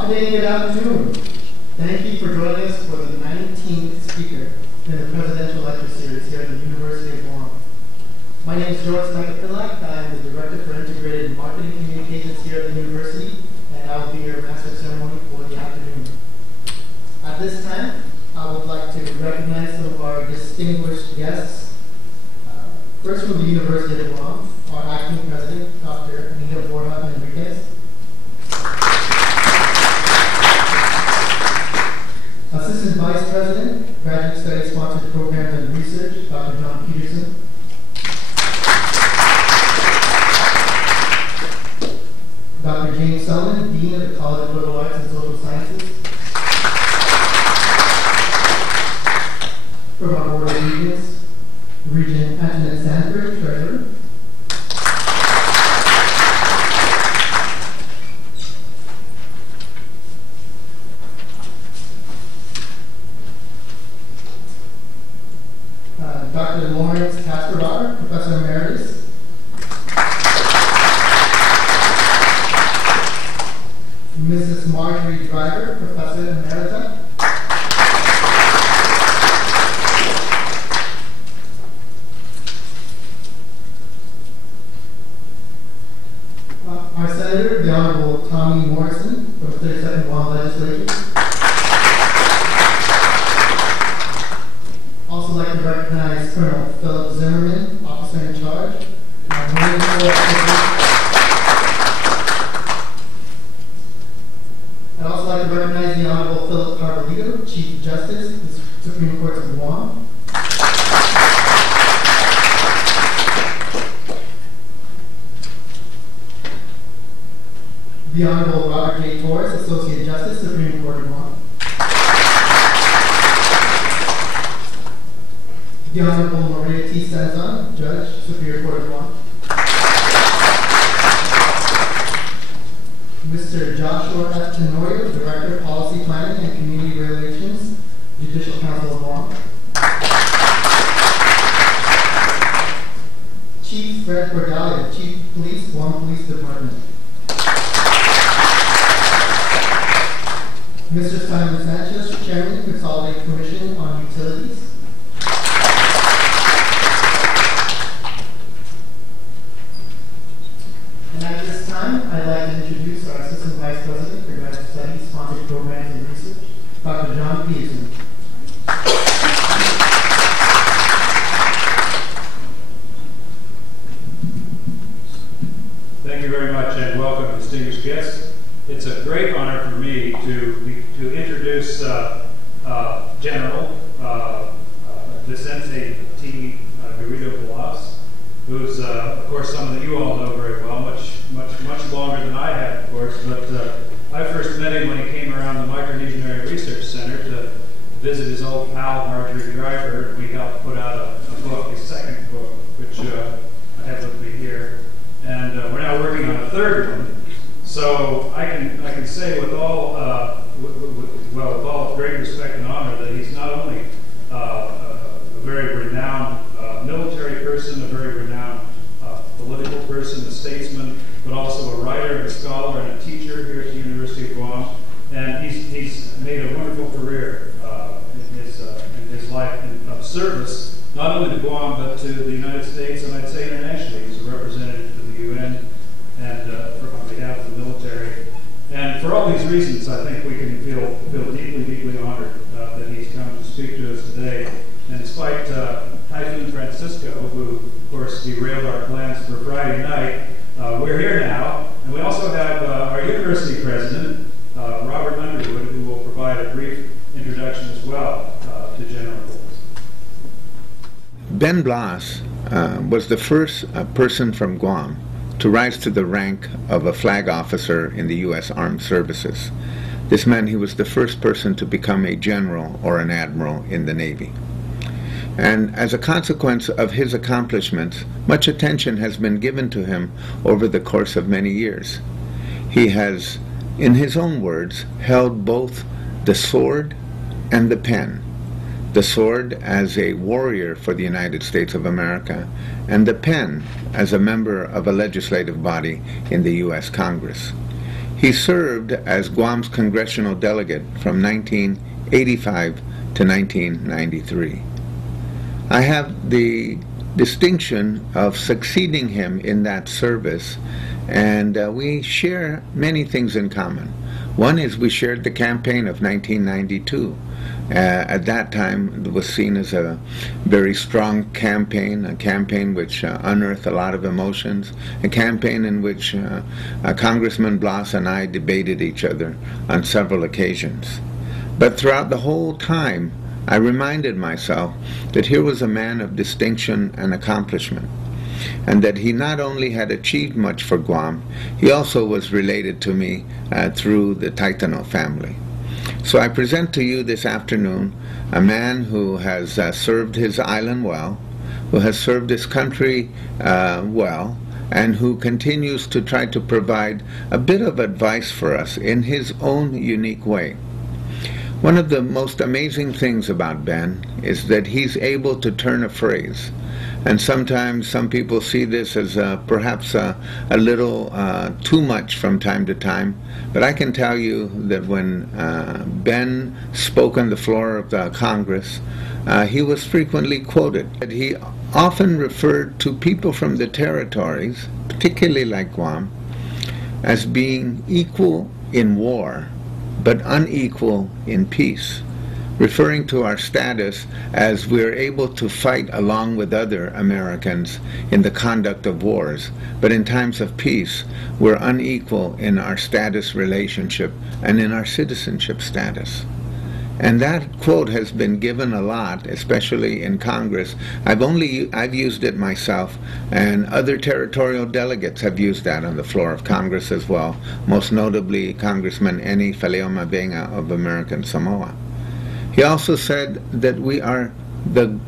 Afternoon, good afternoon. Thank you for joining us for the 19th speaker in the Presidential Lecture Series here at the University of Guam. My name is George Nakapilak. I am the Director for Integrated Marketing Communications here at the University, and I will be your Master of Ceremony for the afternoon. At this time, I would like to recognize some of our distinguished guests. First, from the University of Guam, our Acting President, Dr. Anita Borja Enriquez. Assistant Vice President, Graduate Studies Sponsored Programs and Research, Dr. John Peterson. Dr. James Sullivan, Dean of the College of Liberal Arts and Social Sciences. From our Board of Regents, Regent Antoinette Sanford, Treasurer. Dr. Lawrence Kasperbauer, Professor Emeritus. Mrs. Marjorie Driver, Professor Emerita. Our Senator, the Honorable Tommy Morrison, from the 32nd Guam Legislature. Also like to recognize Colonel Philip Zimmerman, Officer in Charge. I'd also like to recognize the Honorable Philip Carbolito, Chief Justice of the Supreme Court of Guam. The Honorable Robert J. Torres, Associate Justice, Supreme Court of Guam. The Honorable Maria T. Sanzon, Judge, Superior Court of Guam. Mr. Joshua F. Tenorio, Director, Policy Planning and Community Relations, Judicial Council of Guam. Chief Fred Cordalia, Chief of Police, Guam Police Department. Mr. Simon Sanchez, Chairman, Consolidated Commission on Utilities. And at this time, I'd like to introduce our Assistant Vice President for Graduate Studies, Sponsored Programs and Research, Dr. John Peterson. Thank you very much and welcome, distinguished guests. It's a great honor for me to introduce General Vicente T. Garrido Blaz, who's, of course, someone that you all know very well, much longer than I have, of course. But I first met him when he came around the Micronesian Area Research Center to visit his old pal, Marjorie Driver, and we helped put out a book, his second book, which I have with me here. And we're now working on a third one. So I can say with all with all great respect and honor that he's not only a very renowned military person, a very renowned political person, a statesman, but also a writer and a scholar and a teacher here at the University of Guam. And he's made a wonderful career in his life of service, not only to Guam but to the United States, and I'd say internationally. He's a representative to the UN and on behalf of the military. And for all these reasons, I think we can feel deeply honored that he's come to speak to us today. And despite Typhoon Francisco, who, of course, derailed our plans for Friday night, we're here now. And we also have our University President, Robert Underwood, who will provide a brief introduction as well to General Blaz. Ben Blaz was the first person from Guam to rise to the rank of a flag officer in the U.S. Armed Services. This meant he was the first person to become a general or an admiral in the Navy. And as a consequence of his accomplishments, much attention has been given to him over the course of many years. He has, in his own words, held both the sword and the pen. The sword as a warrior for the United States of America, and the pen as a member of a legislative body in the U.S. Congress. He served as Guam's Congressional delegate from 1985 to 1993. I have the distinction of succeeding him in that service, and we share many things in common. One is we shared the campaign of 1992. At that time, it was seen as a very strong campaign, a campaign which unearthed a lot of emotions, a campaign in which Congressman Blaz and I debated each other on several occasions. But throughout the whole time, I reminded myself that here was a man of distinction and accomplishment, and that he not only had achieved much for Guam, he also was related to me through the Taitano family. So I present to you this afternoon a man who has served his island well, who has served his country well, and who continues to try to provide a bit of advice for us in his own unique way. One of the most amazing things about Ben is that he's able to turn a phrase. And sometimes some people see this as perhaps a little too much from time to time. But I can tell you that when Ben spoke on the floor of the Congress, he was frequently quoted. He often referred to people from the territories, particularly like Guam, as being equal in war, but unequal in peace, referring to our status as we're able to fight along with other Americans in the conduct of wars, but in times of peace, we're unequal in our status relationship and in our citizenship status. And that quote has been given a lot, especially in Congress. I've used it myself, and other territorial delegates have used that on the floor of Congress as well, most notably Congressman Eni Faleoma Benga of American Samoa. He also said that we are the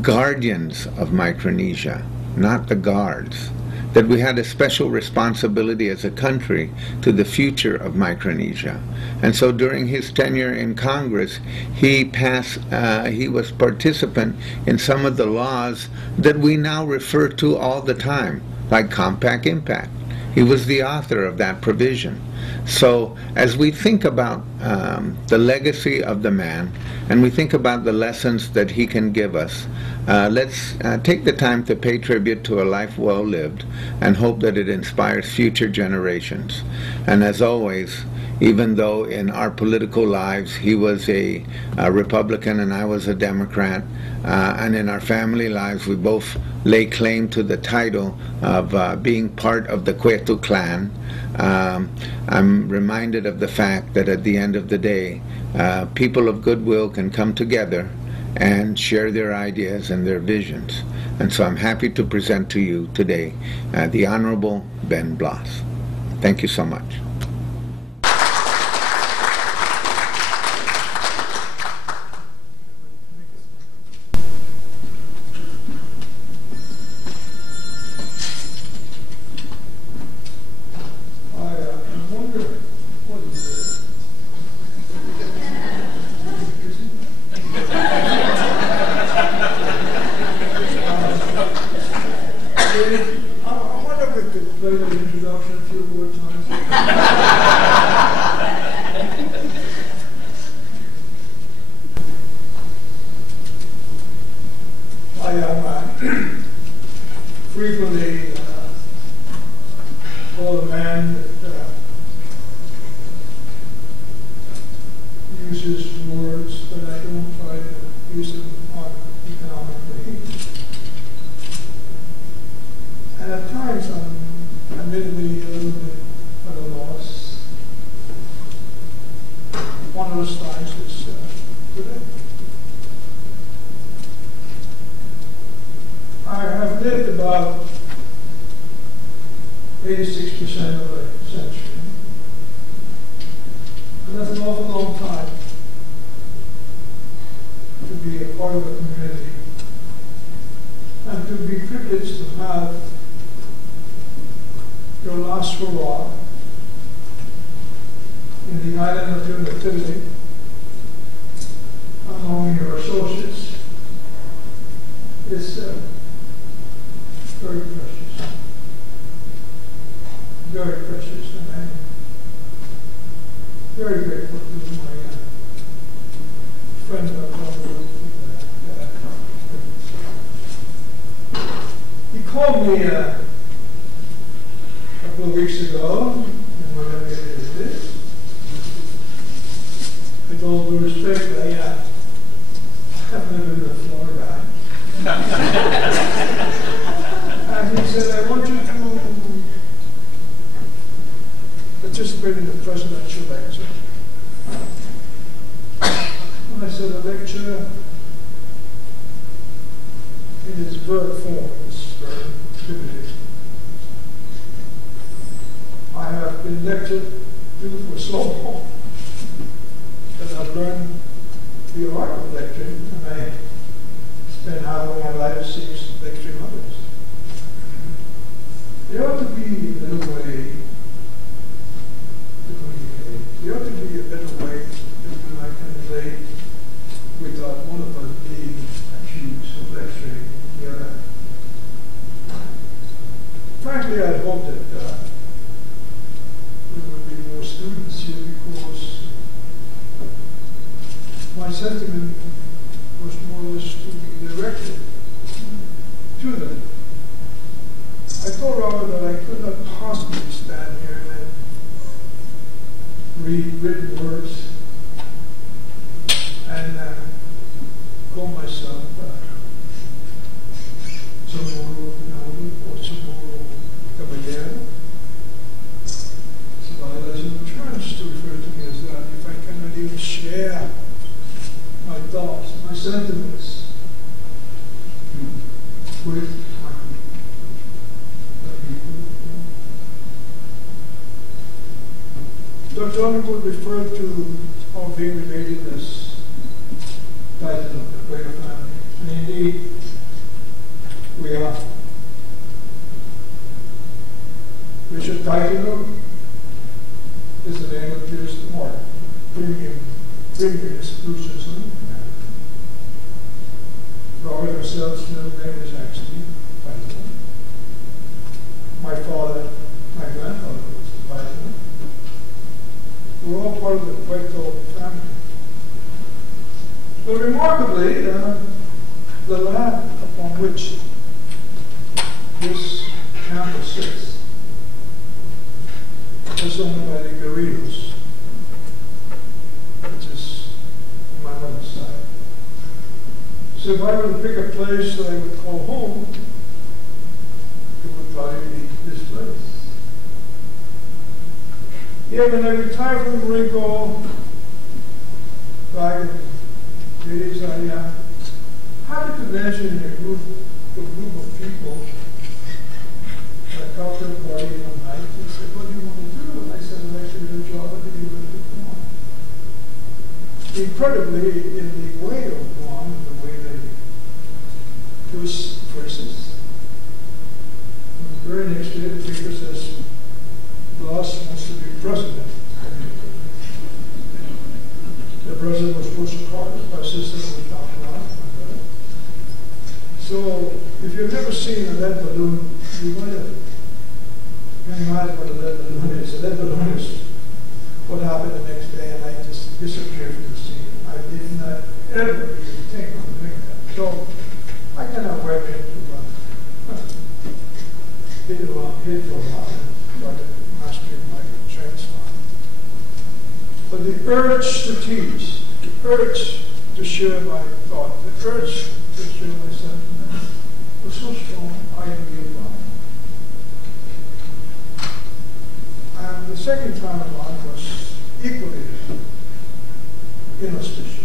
guardians of Micronesia, not the guards, that we had a special responsibility as a country to the future of Micronesia. And so during his tenure in Congress, he was participant in some of the laws that we now refer to all the time, like Compact Impact. He was the author of that provision. So as we think about the legacy of the man, and we think about the lessons that he can give us, let's take the time to pay tribute to a life well lived and hope that it inspires future generations. And as always, even though in our political lives he was a Republican and I was a Democrat, and in our family lives we both lay claim to the title of being part of the Cueto clan, I'm reminded of the fact that at the end of the day, people of goodwill can come together and share their ideas and their visions. And so I'm happy to present to you today the Honorable Ben Blaz. Thank you so much. Frequently called a man that uses words, but I don't try to use them economically. And at times I'm admittedly a little bit at a loss. One of those times is today. I have lived about 86% of a century. And that's an awful long time to be a part of a community and to be privileged to have your last hurrah in the island of your nativity among your associates is very precious. Very precious. And grateful to my friend he called me a couple of weeks ago, and whatever it is, with all due respect, I've never been a floor guy. And he said, I want you to participate in the presidential lecture. And I said, a lecture in its bird form is very intimidating. I have been lectured to for so long that I've learned the art of lecturing, and I spend half of my life lecturing others. There ought to be a little way to communicate. There ought to be a better way that when I can relate without one of us being accused of lecturing the other. Frankly, I hope that there will be more students here because my sentiment was more or less to be directed to them. I told Robert that I could not possibly stand here and read written words and call myself Chamorro or Chamorro Caballero. So I was in terms to refer to me as that if I cannot even share my thoughts, my sentiments with my people. Dr. Underwood referred to our being related as title of the Quaker family. And indeed, we are. Bishop Title is the name of Pierce Mark, premium institution. Robert himself's middle name is actually Title. My father, my grandfather was Title. We're all part of the Puerto family. But remarkably, the land upon which this campus sits is owned by the Garridos, which is my mother's side. So if I were to pick a place that I would call home, it would probably be this place. Yeah, when I retired from the Marine Corps back in the days, I happened to mention in a group of people at a cocktail party one night. They said, what do you want to do? And I said, I'd like to do a job at the University of Guam. Incredibly, in the way of Guam, in the way they push phrases, the very next day the paper says, Blaz wants to be president. The president was Bush Carter, my sister was Dr. Rock, my brother. So, if you've never seen a lead balloon, you might have can imagine what a lead balloon is. A lead balloon is what happened the next day, and I just disappeared from the scene. I did not ever even think of doing that. So, I kind of went into hit for a while and started mastering my transfer. But the urge to teach, the urge to share my thought, the urge to share my sentiments was so strong, I realized. And the second time around was equally inauspicious.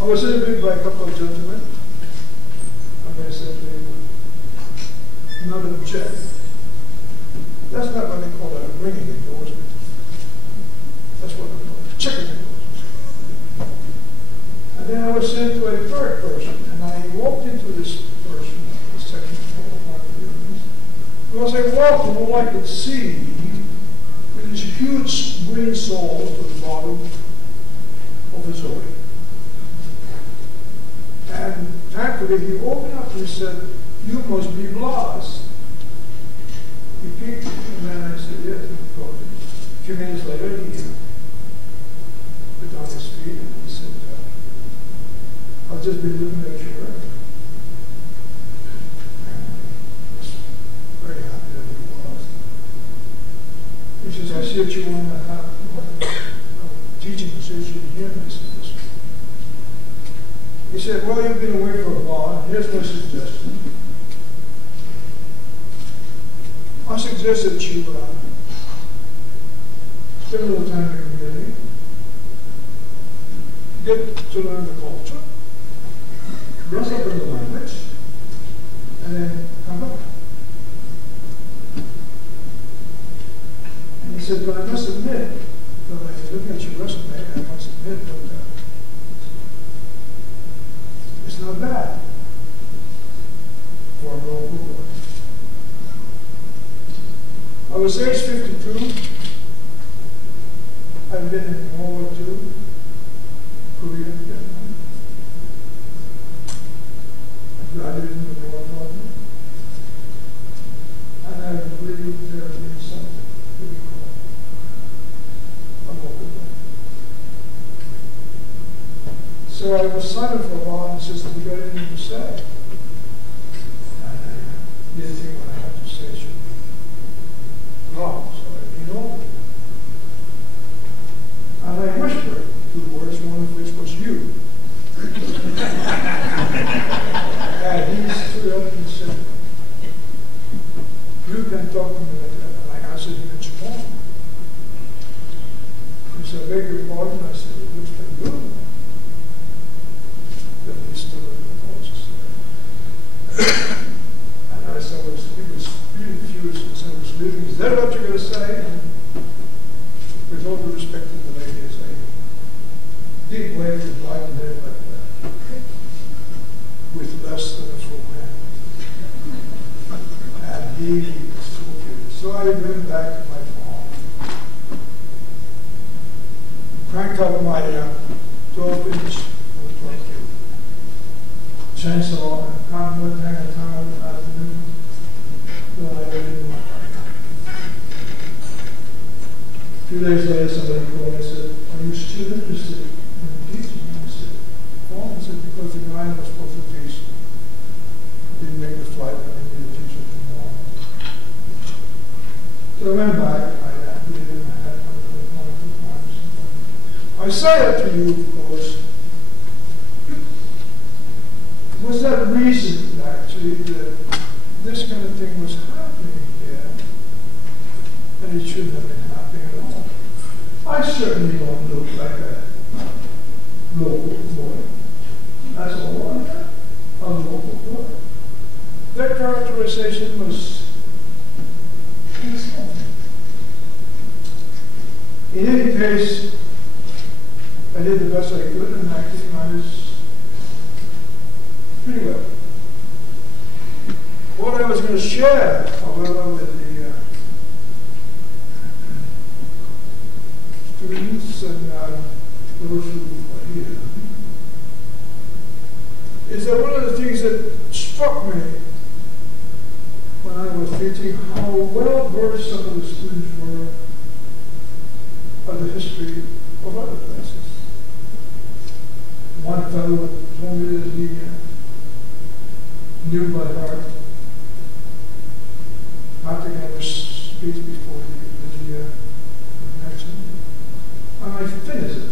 I was interviewed by a couple of gentlemen, and they said they would not object. That's not what they call a ringing endorsement. That's what they call a chicken endorsement. And then I was sent to a third person, and I walked into this person, the second floor, because I walked, and all I could see was this huge green soul to the bottom of his eye. And thankfully, he opened up and he said, "You must be Blaz." He peeked, and then I said, "Yes." A few minutes later, he said, you should hear this and this. He said, well, you've been away for a while, and here's my suggestion. I suggest that you spend a little time in the community, get to learn the culture, brush up in the language, and then come back. And he said, but I must admit, that when I look at your resume, I must admit that it's not bad for a local boy. I was age 52. I've been in World War II, Korea, Vietnam. I graduated in the War Department. And I believe there is something to be called a local boy. So I was silent for a while and said, "You got anything to say?" And I didn't think what I had to say should be wrong, so I leaned over. And I whispered 2 words, one of which was "you." And he stood up and said, "You can talk to me like that." And I answered him in Chamorros. He said, "I beg your pardon." I said, "It looks pretty good." Then he stood up and pauses there. And as he was really furious as I was leaving, "Is that what you're going to say?" And with all due respect to the lady, as I did wave the blind head like that, with less than a full hand. And he was so furious. So I went back to my farm, cranked up my 12-inch chainsaw and cottonwood hang a time in the afternoon. Then I went into my farm. A few days later, somebody called and said, "Are you still interested in teaching?" I said, "Well," I said, "because the guy I was supposed to teach didn't make the flight, and I need a teacher tomorrow." So I went back. I did it. I had one or 2 times. I say that to you because it was that reason, actually, that this kind of thing was happening here, and it shouldn't have been happening at all. I certainly don't look like a local boy. That's all I have, a local boy. That characterization was insulting. In any case, I did the best I could, and I think I was pretty well. What I was going to share, however, with the students and those who are here, is that one of the things that struck me when I was teaching how well versed some of the students were of the history of other places. One fellow told me that he knew by heart how to give a speech before the convention. And I finished it.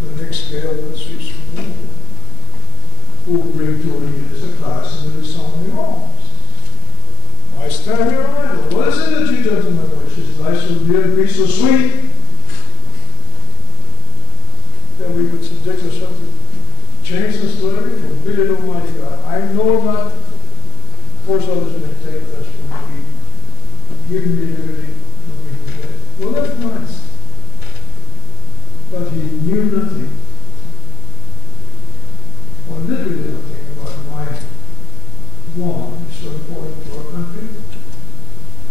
The next day, I was speech from the who will bring to leaders a class and do solemnly wrongs. I stand here and I go, "What is it that you gentlemen wish? Is life so dear and peace so sweet that we would subject ourselves to chains and slavery? Forbid it, Almighty God. I know not, force others may take us from me. Give me liberty when we can get it." Well, that's nice. But he knew nothing, or literally nothing, about why Guam is so important to our country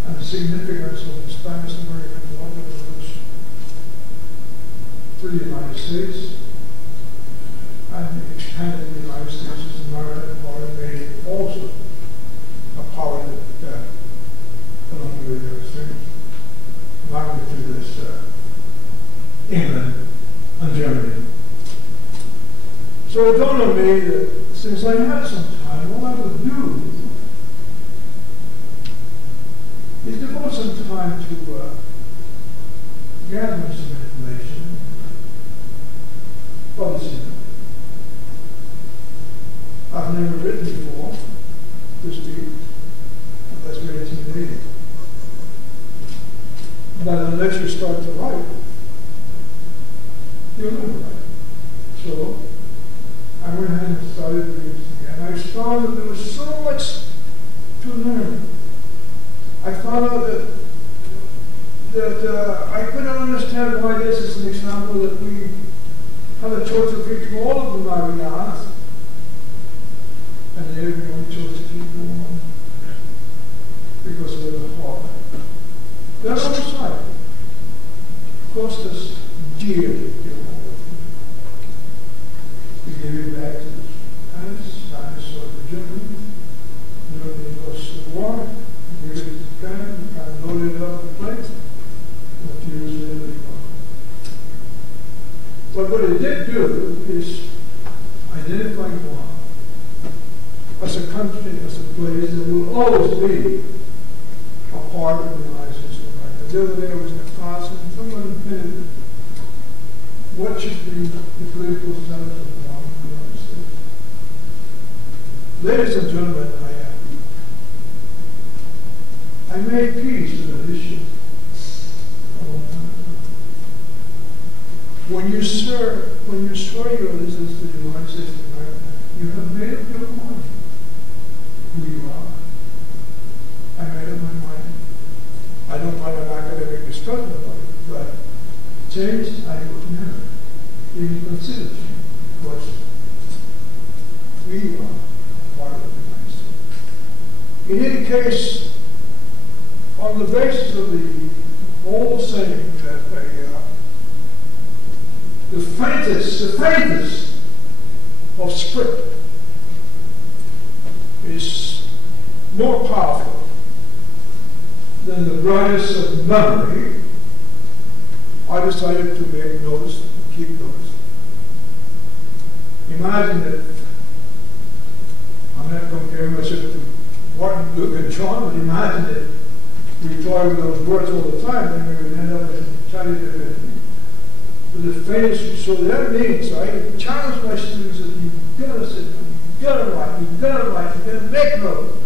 and the significance of the Spanish-American War Revolution to the United States and the expanded the United States as American power and made it also a power that along with the same magnitude as England and Germany. So it dawned on me that since I had some time, what I would do is devote some time to gathering some information, publishing it. I've never written before to speak. That's very intimidating. But unless you start to write, you'll never write. So I went ahead and started doing this again. I found that there was so much to learn. I found out that I couldn't understand why this is an example that we have a choice of people, all of them are Marianas, and everyone chose to keep going on because of the heart. That oversight cost us dearly. We gave it back to the Spanish saw the German. Germany lost the war. We gave it to Japan. We kind of loaded it up the plate. And a few years later, we gone. But what it did do is identify Guam as a country, as a place that will always be a part of the United States of America. The other day I was in a class and someone admitted what should be the political status of Guam in the United States. Ladies and gentlemen, I made peace with that issue a long time ago. When you swear your allegiance to the United States of America, you have made up your mind who you are. I made up my mind. I don't find an academic discussion about it, but change I would never even consider change because we are part of the United States. In any case, on the basis of the old saying that the faintest of script is more powerful than the brightest of memory, I decided to make notes, keep notes. Imagine that, I'm not comparing myself to Martin, Luke, and John, but imagine that we toy with those words all the time, then we would end up with entirely different things. But the faintest, so that means I challenge my students that you've got to sit down, you've got to write, you've got to make notes.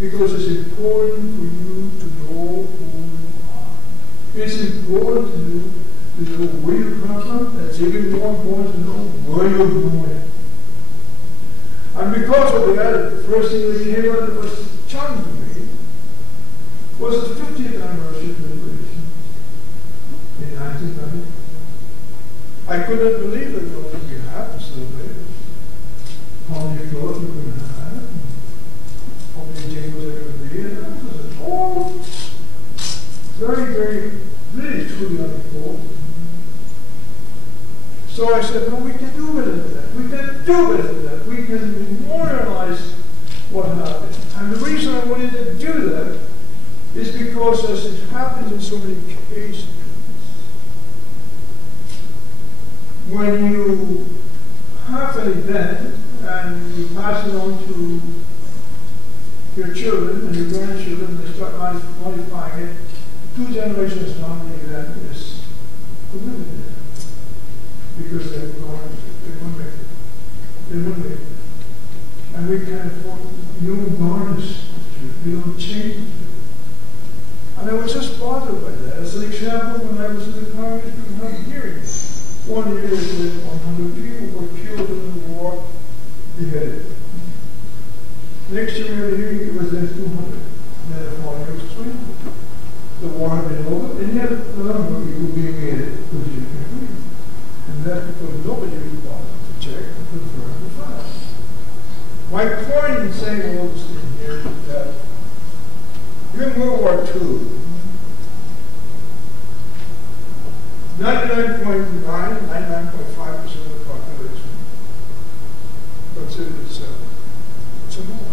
Because it's important for you to know who you are. It's important to know where you come from. That's even more important to know where you're going. And because of that, the first thing that came out that was challenging me was the 50th anniversary of liberation in 1990. I couldn't believe that we had to celebrate it. How many floors we were going to have. How many tables are going to be? And that was all very, very, really truly unfolded. So I said, no, we can do better than that. We can do better than that. We can memorialize what happened. And the reason I wanted to do that is because as it happens in so many cases, when you have an event and you pass it on to your children and your grandchildren, they start modifying it, 2 generations down the event is prohibited because they won't make it. They won't make it. And we can't afford it. You don't garnish it. You don't change it. And I was just bothered by that. As an example, when I was in the Congress, we had a hearing. One year that 100 people were killed in the war, beheaded. Next year we had a hearing, it was then 200. Then the following year was 20. The war had been over, and yet the number of people being beheaded was different. And that's because nobody really bothered to check and confirm the facts. My point in saying all this thing here is that during World War II, 99.5% of the population considered itself Chamorro.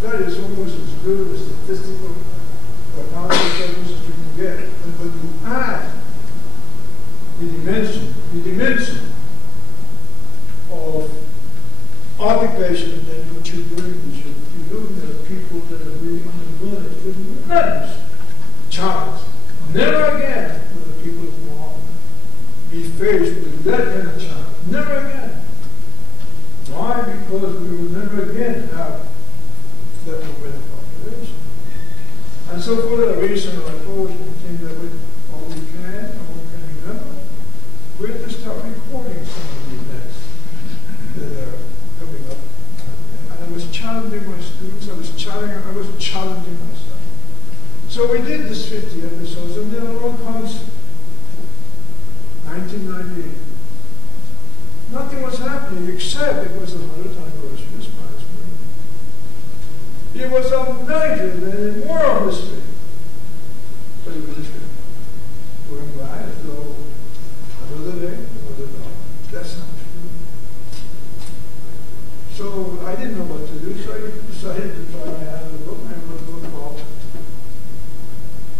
That is almost as good a statistical analysis as you can get. And when you add the dimension of occupation, then what you're doing is you're looking at people that are really undergoing a tremendous challenge on Never again will the people of Guam be faced with that kind of challenge. Never again. Why? Because we will never again have that momentum population. And so for that reason, I've always maintained that with all we can and what we can remember, we have to start recording some of the events that are coming up. And I was challenging my students, I was challenging myself. So we did this 50 episodes, and then along comes 1998. Nothing was happening except it was the 100th anniversary of Spanish Flu. It was a major and moral history. But it was history. Going by as though another day, another dollar. That's not true. So I didn't know what to do, so I decided to try my hand in the book. I wrote a book called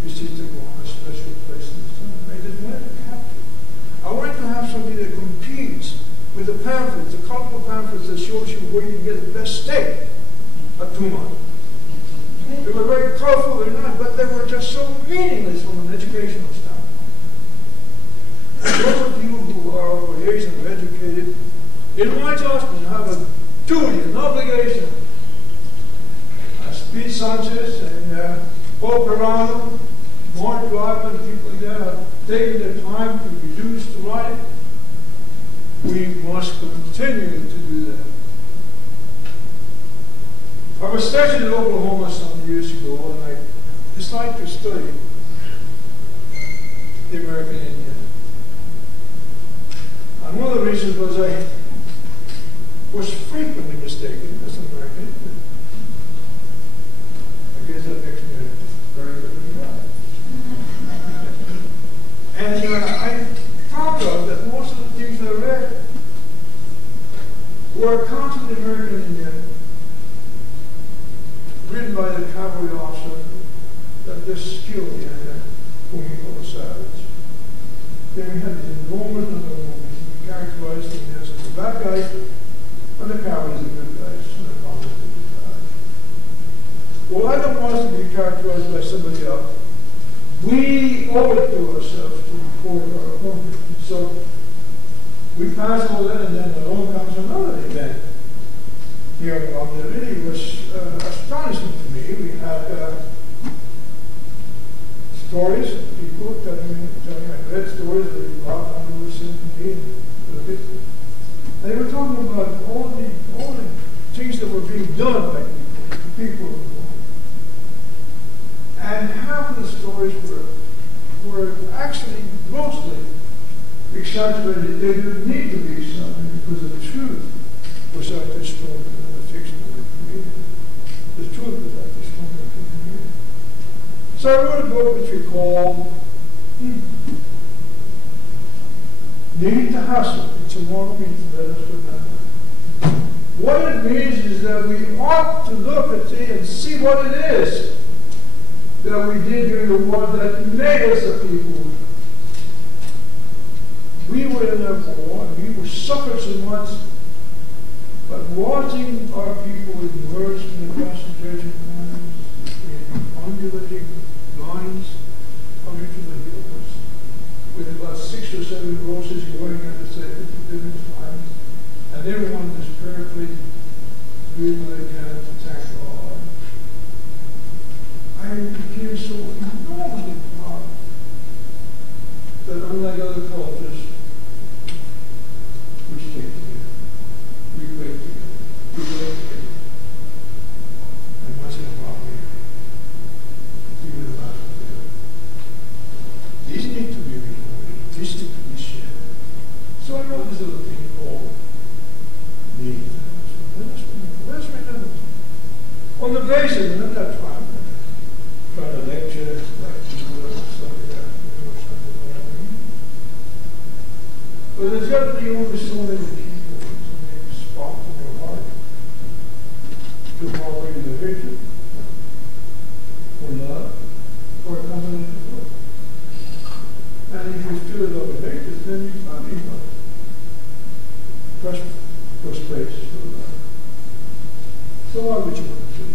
Vicente, Guam, a special place in the sun. I just wanted to capture. I wanted to have something that competes with the pamphlets, the colorful pamphlets that shows you where you can get the best steak at Tuma. They were very colorful, they're not, but they were just so meaningless from an educational standpoint. Those of you who are over age and educated, in my judgment, have a duty, an obligation. Pete Sanchez and Paul Perano, Mark Driver, and people like that have taken their time to reduce to write. We must continue to do that. I was stationed in Oklahoma some years ago, and I decided to study the American Indian. And one of the reasons was I was frequently mistaken as an American Indian. I guess that makes me a very good guy. And I found out that most of the things I read were accounts of the American Indian written by the cavalry officer that just killed the Indian, whom he called a savage. Then we had these enormous number of movies. We characterized them as the bad guys, and the cavalry is the good guys, and the Congress is the good guys. Well, I don't want us to be characterized by somebody else. We owe it to ourselves to report our own. So we pass all that, and then along comes another event here in Guam that really was astonishing to me. We had stories of people telling I read stories that we got Underwood sent to me and they were talking about all the things that were being done by people in Guam. And half of the stories were actually mostly exaggerated. They didn't need to be exaggerated because the truth was actually stronger than the fiction that we created. The truth was actually stronger than the community. So I wrote a book which we call Need to Hustle. It's a moral means to let us remember. What it means is that we ought to look at it and see what it is that we did during the war that made us a people. We were in a war, and we suffered so much, but watching our people emerge from the concentration camps in undulating lines coming to the hills, with about 6 or 7 roses going at the different times, and everyone desperately doing what they can to tackle God. I became so enormously proud that unlike other cultures, we stay together, we pray together, we live together. And once in a while we give it about together. These need to be recorded, these need to be shared. So I wrote this little thing called Need. Let us remember. On the basis, and I'm not trying to lecture like people or something like that, or something like that. But there's got to be only so many people to make a spot in your heart to harbor either hatred, or love, or a combination of both. And if you fill it up with hatred, then you probably love. First place for love. So why would you want to do it?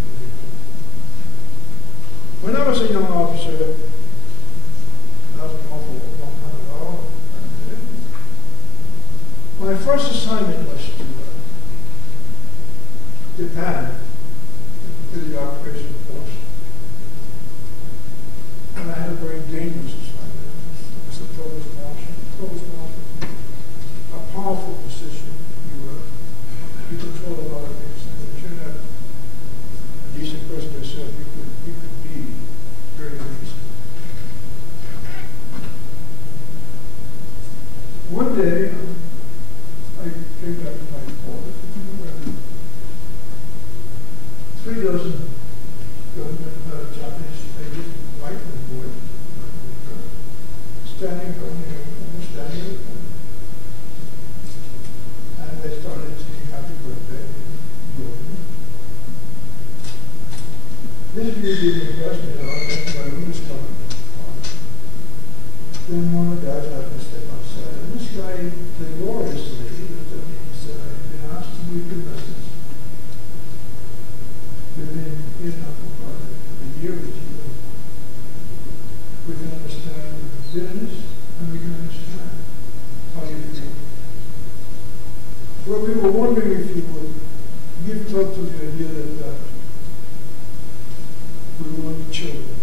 When I was a young officer, first assignment was to Japan, to the occupation force. And I had a very dangerous assignment. It was the provost marshal. Provost marshal, a powerful position. You control a lot of things. And if you're not a decent person yourself, you could be very decent. One day, I came back to my quarters. 3 dozen Japanese ladies, white and boy, standing and they started singing happy birthday. This really didn't impress me at all. That's why we was coming. Then one of the guys had to step outside, and this guy laboriously looked at me and said, I have been asked to read the message. We've been in Uncle Brother for a year with you. We can understand the bitterness, and we can understand how you feel. Well, we were wondering if you would give thought to the idea that we were only children.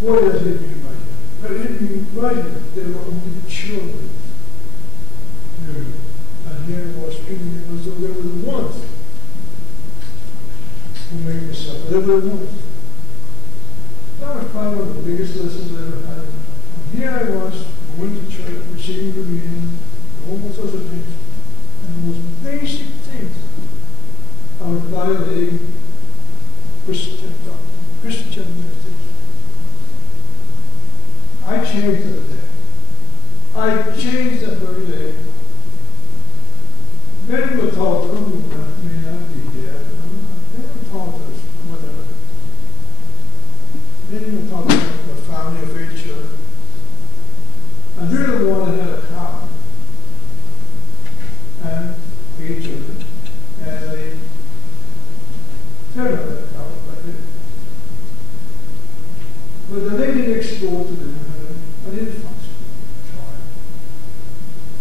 What does it mean by that? But it means by that they were only children. And here it was speaking as though they were the ones who made me suffer. They were the ones. That was probably one of the biggest lessons I ever had. Here I was, going to church, receiving communion, all sorts of things. And the most basic things I was violating Christian doctrine, Christian message. I changed that day. I changed that very day. Many were taught, may not be there. Many were taught us, whatever. Many were taught a family of 8 children. And they're the one that had a cow. And 8 children. And they turned on that cow like that. But the lady next door to them had an infant child.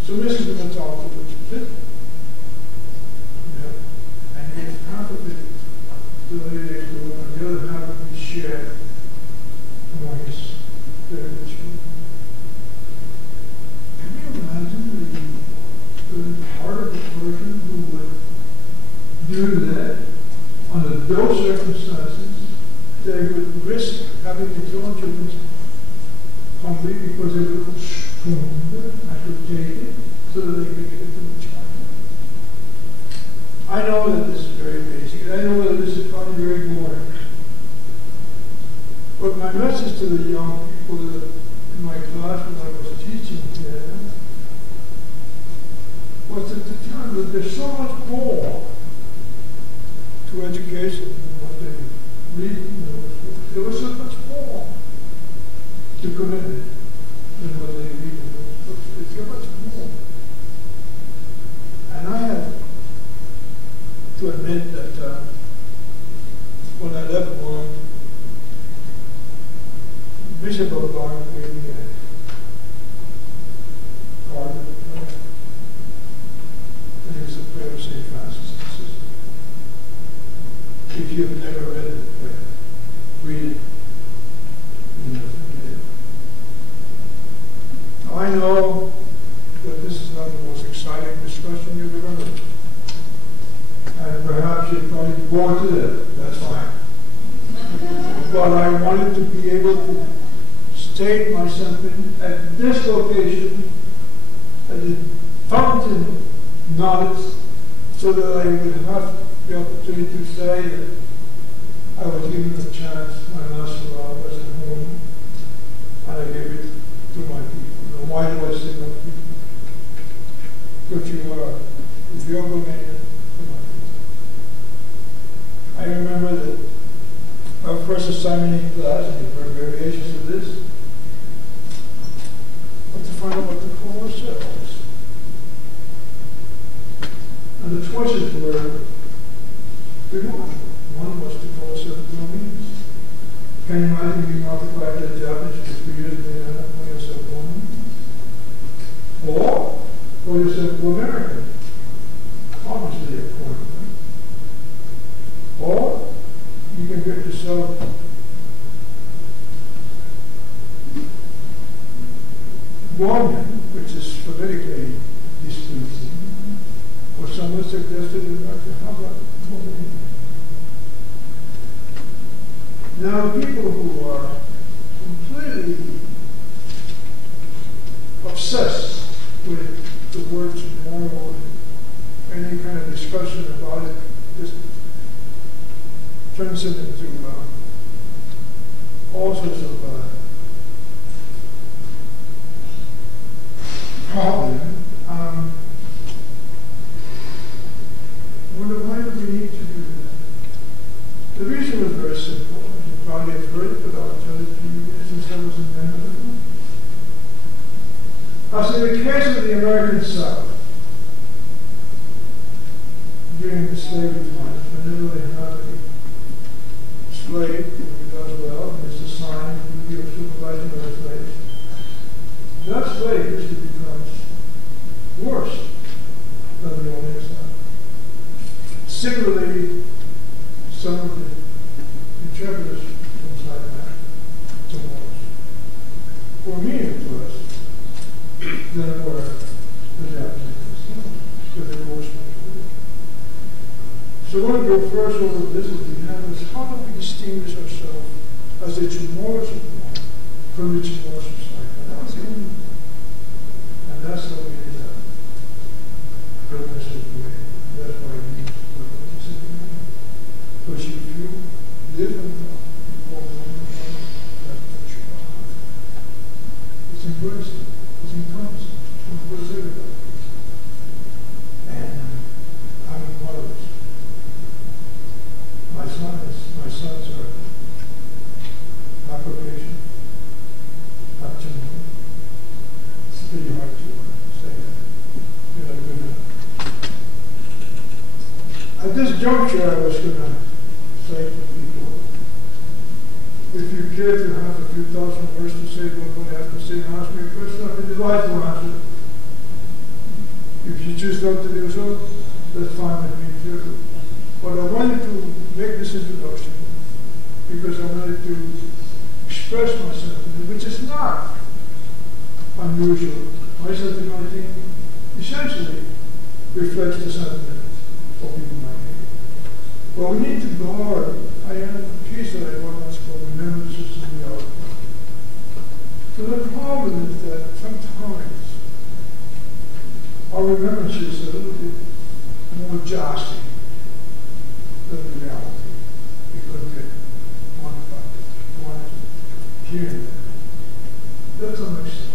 So Mrs. was going to talk to the and gave half of it to the lady next door, and the other half would be shared among his 30 children. Can you imagine the heart of a person who would do that under those circumstances? They would risk having their own children hungry because they were stronger and could take it so that they could get it to the child. I know that this is very basic. I know that this is probably very boring. But my message to the young people in my class when I was teaching here was to tell them that there's so much more to education than what they read in those books. There was so much more to commitment than what they read in those books. There's so much more. And I have to admit that when I left Guam, Bishop of Guam gave me a card, and it was a prayer of St. Francis of Assisi. If you've never read it, read it. You never forget it. Now, I know that this is not the most exciting discussion you've ever heard. And perhaps you're probably bored to death. That's fine. But I wanted to be able to state my sentiment at this location, at the fountain of knowledge, so that I would have the opportunity to say that I was given a chance. My last while was at home, and I gave it to my people. Now, why do I say my people? Because you are, if you're Romanian, I remember that our first assignment in class, and you've heard variations of this, was to find out what to call ourselves. And the choices were remarkable. One was to call ourselves Guamese. Can you imagine being occupied by the Japanese for 3 years and they not calling yourself Guamese? call yourself American. Obviously, a Congressman. Or you can get yourself Guamian, which is phonetically displeasing. Or someone suggested in fact, how about Guamian? Now, people who are completely obsessed with the words moral, any kind of discussion about it, just turns it into all sorts of problem. Why do we need to do that? The reason was very simple. You probably have heard it, but I'll tell it to you since I was in Canada. As in the case of the American South, during the slavery times, whenever they have a slave who does well and is assigned to be supervising other slaves, that slave usually becomes worse than the owner's son. Similarly, some of the interpreters things like that, Chamorros. For me, it was then were the Japanese, with the more responsibility. So I want to go first over this is the is how do we distinguish ourselves as the Chamorros from the Chamorros society? And that was the only, and that's how we did that. Goodness is the way. That's why we need to work with this in the way. Because if you live in God, you walk in God, that's what you are. It's embracing, it's encompassing, it's embracing everybody. And I'm in part of this. My sons are appropriation, opportunity. It's pretty hard to say that. You know, good enough. At this juncture, I was going to say to people, if you care to have a few thousand words to say about what I have to say and ask me a question, I'd be delighted to answer. If you choose not to do so, that's fine with me too. But I wanted to make this introduction because I wanted to express my sentiment, which is not unusual. My sentiment, I think, essentially reflects the sentiment of people my age. But we need to guard. I have a piece that I wrote that's called Remembrances and Realities. So the problem is that sometimes our remembrances are a little bit more josty than the reality. Because we get one here and there. That's not makes sense.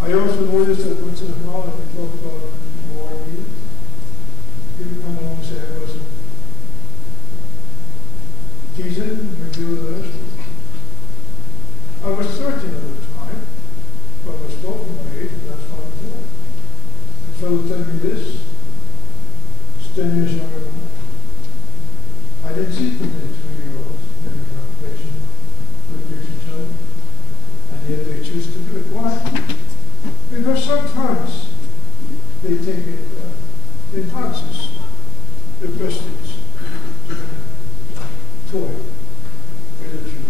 I also noticed that once in a while we talk about war ideas. People come along and say I wasn't teasing, review the rest. I was 13 at the time, but I was talking my age, and that's fine as well. The fellow told me this, he's 10 years younger than I. I didn't see too many 20-year-olds in the occupation with each other, and yet they choose to do it. Why? Because sometimes they think it enhances their prestige, toy, ridicule.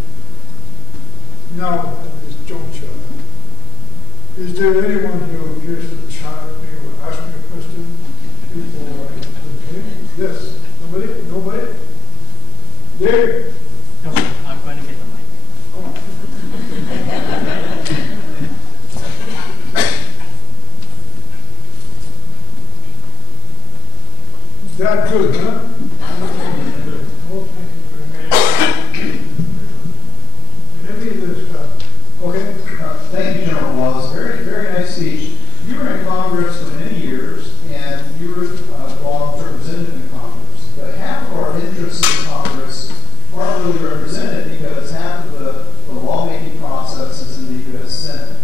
Now, at this juncture, is there anyone here who cares to challenge me or ask me a question before I continue? Yes. Somebody? Nobody? There? No, I'm going to get the mic. Oh. That good, huh? Oh, thank you very much. Maybe this okay. Thank you, General Blaz. Very, very nice speech. You were in Congress for many years, and you were long represented in Congress. But half of our interests in Congress aren't really represented because half of the lawmaking process is in the U.S. Senate.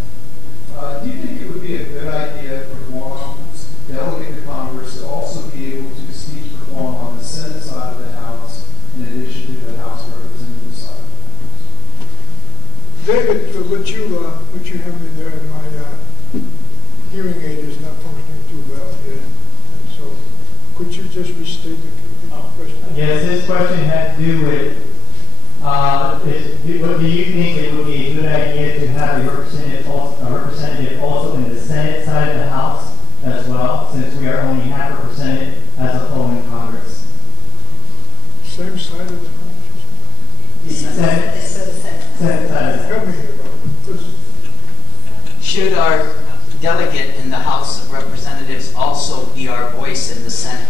Do you think it would be a good idea for Guam's delegate to Congress to also be able to speak for Guam on the Senate side of the House in addition to the House of Representatives side of the House? David, what you have me there in my hearing aid is not functioning too well here. And so, could you just restate the question? Yes, this question had to do with, what do you think it would be a good idea to have a representative also in the Senate side of the House as well, since we are only half represented as a whole in Congress? Same side of the Congress? The Senate side of the House. Help me here, Bob. Should our delegate in the House of Representatives also be our voice in the Senate?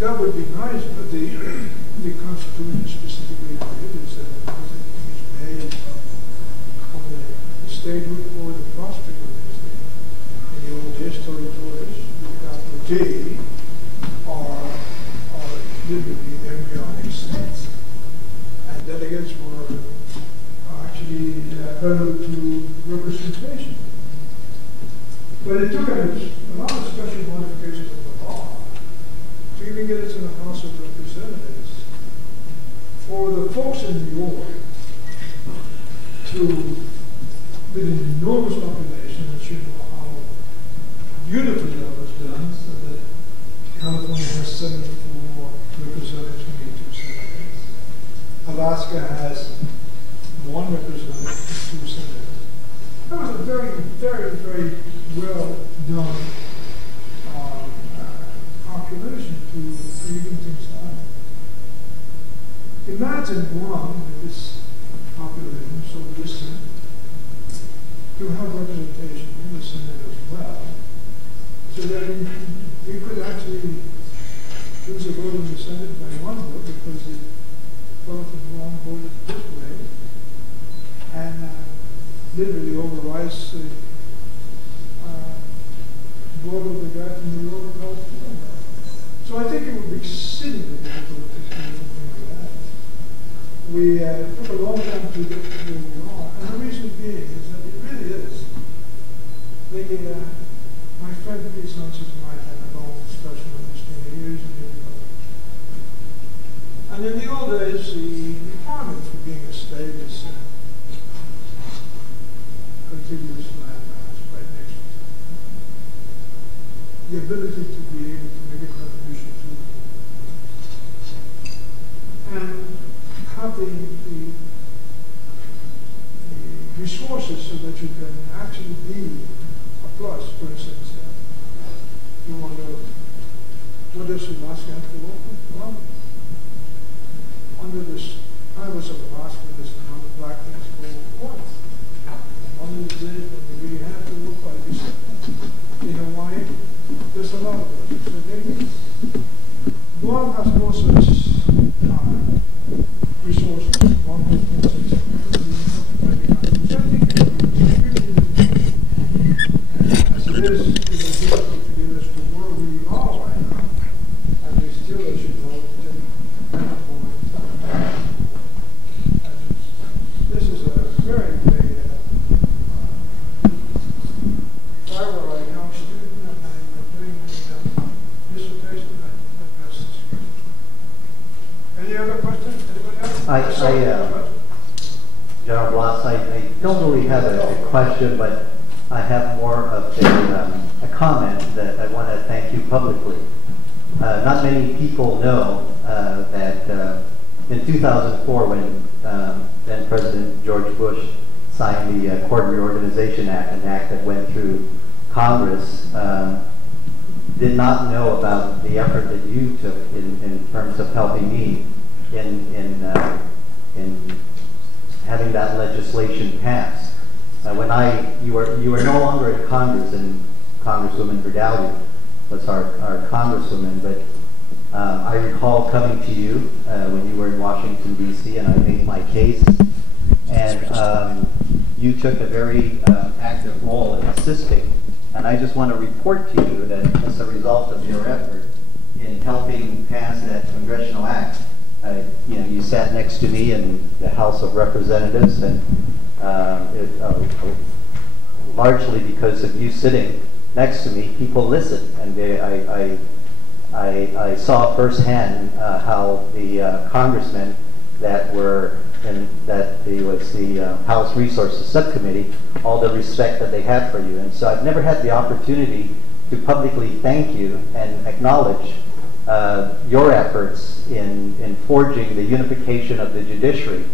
That would be nice, but the Constitution specifically prohibits that the president is paid on the statehood or the prospect of the state. In the old days, territories, with capital T, are literally embryonic states. And delegates were actually held to representation. But it took a lot of special modifications of the law to even get it to the House of Representatives for the folks in New York with an enormous population, that you know how beautifully that was done, so that California has 74 representatives, 22 senators. Alaska has 1 representative and 2 senators. That was a very, very, very well done calculation to even things out. Imagine Guam with this population so distant to have representation in the Senate as well, so that we could actually choose a vote in the Senate by 1 vote because the fellow from Guam voted this way, and literally overrides the vote of the guy from New York or California. So I think it would be exceedingly difficult to do something like that. We took a long time to get to where we are, and the reason being is that it really is. My friend Pete Sanchez and I had a long discussion on this thing years and years ago. And in the old days, the requirement for being a state is contiguous land mass right next to it. The ability to be able to make a contribution to and have the resources so that you can actually be a plus. For instance, you want to, what does Alaska have to work with? Well, under this Congress of Alaska, this is how the black things go forth. Under the days when we really have to work by this. In Hawaii, there's a lot of us. So maybe Guam has no such resources. Guam has no such so I think it would be really, as it is difficult to get us to where we are right now. And we still, as you know, take that point. This is a very, very if I were a young student and I were doing a dissertation, I'd ask this question. Any other questions? Anybody else? General Blaz, I don't really have a question, but I have more of a comment that I want to thank you publicly. Not many people know that in 2004, when then President George Bush signed the Court Reorganization Act, an act that went through Congress, did not know about the effort that you took in terms of helping me in having that legislation passed. When you were no longer in Congress, and Congresswoman Brigadier was our Congresswoman, but I recall coming to you when you were in Washington, D.C., and I made my case, and you took a very active role in assisting. And I just want to report to you that as a result of your effort in helping pass that Congressional Act, you sat next to me in the House of Representatives, and largely because of you sitting next to me, people listened, and I saw firsthand how the congressmen that and that it was the House Resources Subcommittee, all the respect that they had for you. And so I've never had the opportunity to publicly thank you and acknowledge your efforts in forging the unification of the judiciary.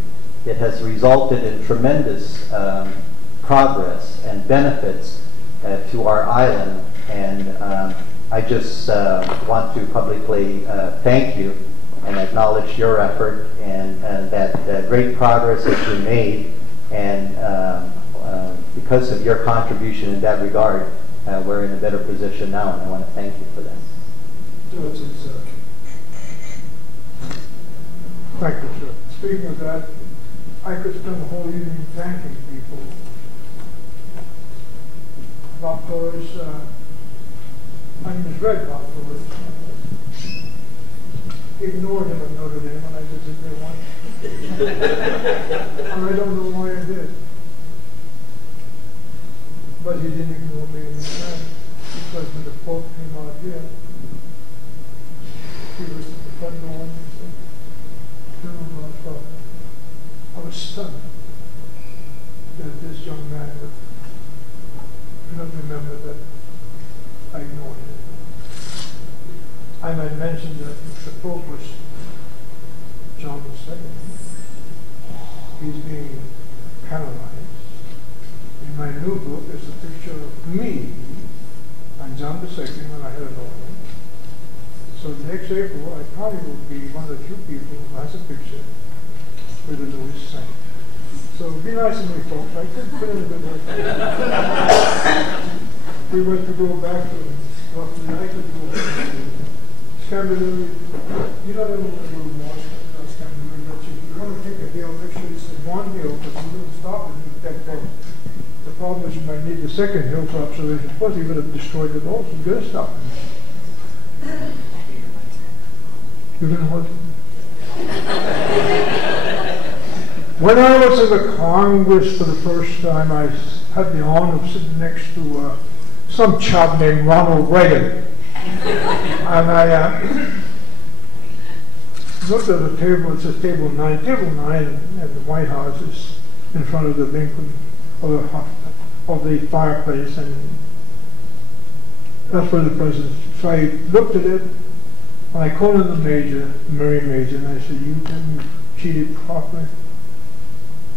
It has resulted in tremendous progress and benefits to our island, and I just want to publicly thank you and acknowledge your effort and that great progress has been made, and because of your contribution in that regard, we're in a better position now, and I want to thank you for that. Thank you, sir. Speaking of that, I could spend the whole evening thanking people. Bob Torres, I misread Bob Torres. Ignored him at Notre Dame when I visited there once. And I don't know why I did. But he didn't ignore me in return, because when the Pope came out here, he was at the front door and he said, General Blaz, I was stunned that this young man would not remember that I ignored him. I might mention that the Pope was John II. He's being canonized. In my new book, there's a picture of me and John II when I had an order. So next April, I probably will be one of the few people who has a picture with a newest saint. So be nice to me, folks. I could put in a good word. We went to go back to roughly, I could go back to Scandinavia. You know, they were going to go to Moscow, Scandinavia, but you want to take a hill, make sure it's one hill, because you're going to stop it and take both. The problem is you might need the second hill for observation. Plus, you would have destroyed it all, so you've got to stop it. You're going to hold it? When I was in the Congress for the first time, I had the honor of sitting next to some chap named Ronald Reagan. And I looked at the table, it says table 9. Table 9 in the White House is in front of the Lincoln, of the fireplace, and that's where the president. So I looked at it, and I called in the major, the Marine Major, and I said, you cheated properly,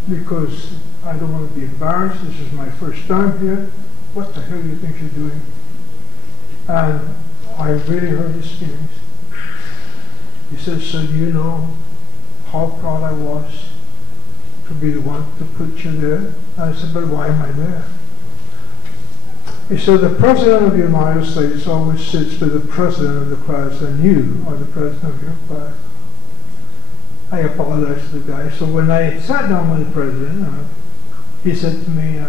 because I don't want to be embarrassed. This is my first time here. What the hell do you think you're doing? And I really hurt his feelings. He said, so you know how proud I was to be the one to put you there? I said, but why am I there? He said, the President of the United States always sits with the President of the class, and you are the President of your class. I apologized to the guy. So when I sat down with the President, he said to me,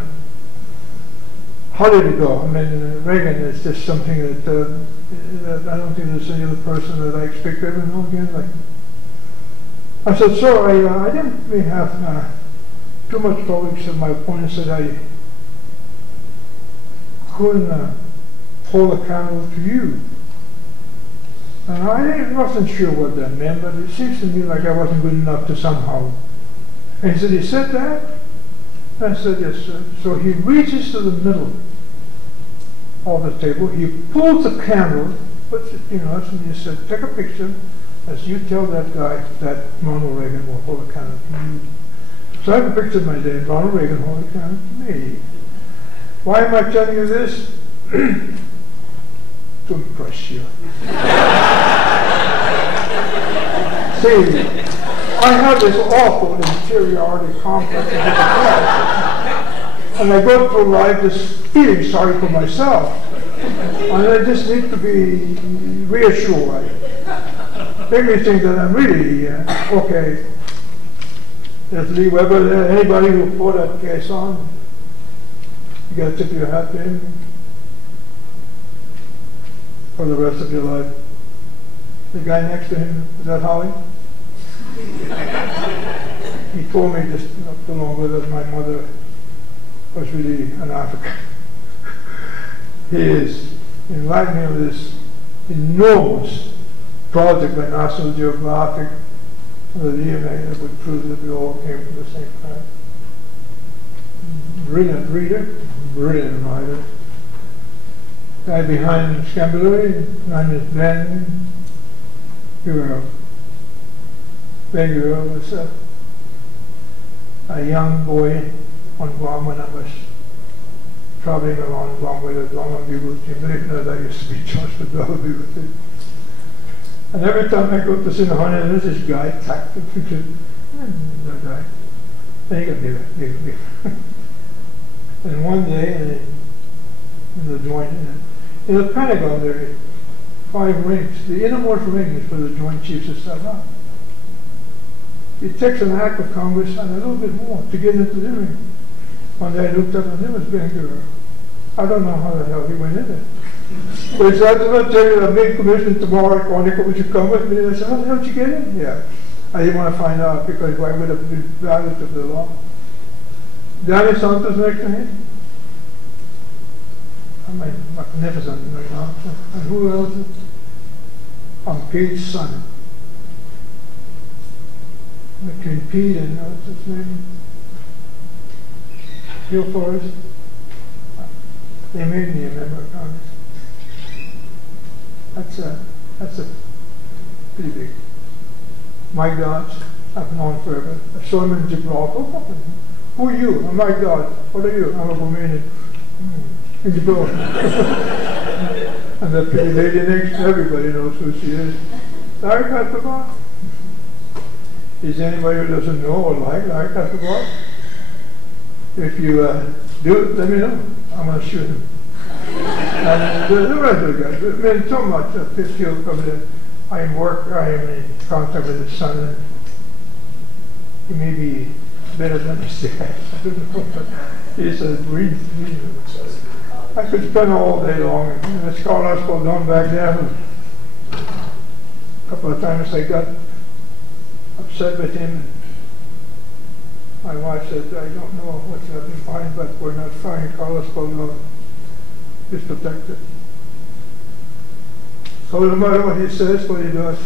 how did it go? I mean, Reagan is just something that I don't think there's any other person that I expect to ever know again. Like, I said, sir, I didn't really have too much trouble, except my opponent said I couldn't hold a candle to you. And I wasn't sure what that meant, but it seems to me like I wasn't good enough to somehow. And he said, he said that? I said, yes, sir. So he reaches to the middle of the table, he pulls the candle, puts it, and he said, take a picture as you tell that guy that Ronald Reagan will hold a candle to you. So I have a picture of my dad, Ronald Reagan holding a candle to me. Why am I telling you this? To impress you. See, I have this awful inferiority complex, and I go through life just feeling sorry for myself, and I just need to be reassured. Make me think that I'm really okay. If Lee Weber, anybody who put that case on, you got to tip your hat to him for the rest of your life. The guy next to him, is that Holly? He told me just not too long ago that my mother was really an African. He is enlightening me of this enormous project by National Geographic the DNA that would prove that we all came from the same planet. Brilliant reader, brilliant writer. Guy behind the vocabulary, his name is Ben. Ben was a young boy on Guam when I was traveling around Guam with a Guam and be with him. Believe it or not, I used to be charged with God be with him. And every time I go to see the honey, there's this guy, tacked the picture, that guy. And he got bigger. And one day, in the joint, in the Pentagon, there are 5 rings. The innermost ring is for the Joint Chiefs of Staff. It takes an act of Congress and a little bit more to get into the ring. One day I looked up and there was Ben Blaz. I don't know how the hell he went in there. But he said, I'm going to tell you, I made commission tomorrow at Quantico, would you come with me? And I said, how the hell did you get in? Yeah. I didn't want to find out because I would have been violent of the law. Danny Santos next to him. I mean, magnificent, you know. And who else? I'm Pete's son. Between Pete and what's his name? Hill Forest. They made me a member of Congress. That's a pretty big. Mike Dodge, I've known forever. I saw him in Gibraltar. Who are you? I'm Mike Dodge. What are you? I'm a Romanian. In Gibraltar. And that pretty lady next to everybody knows who she is. Larry Cuthbert. Is anybody who doesn't know or like Larry Cuthbert? If you do it, let me know. I'm going to shoot him. And the rest of the guys, I mean, so much of he'll come in. I am in contact with his son. And he may be better than his dad. I don't know, but he's a real. I could spend all day long. And the scholars go down back there. A couple of times I got upset with him. My wife said, I don't know what's happening fine, but we're not fine. Carlos Colon is protected. So no matter what he says, what he does,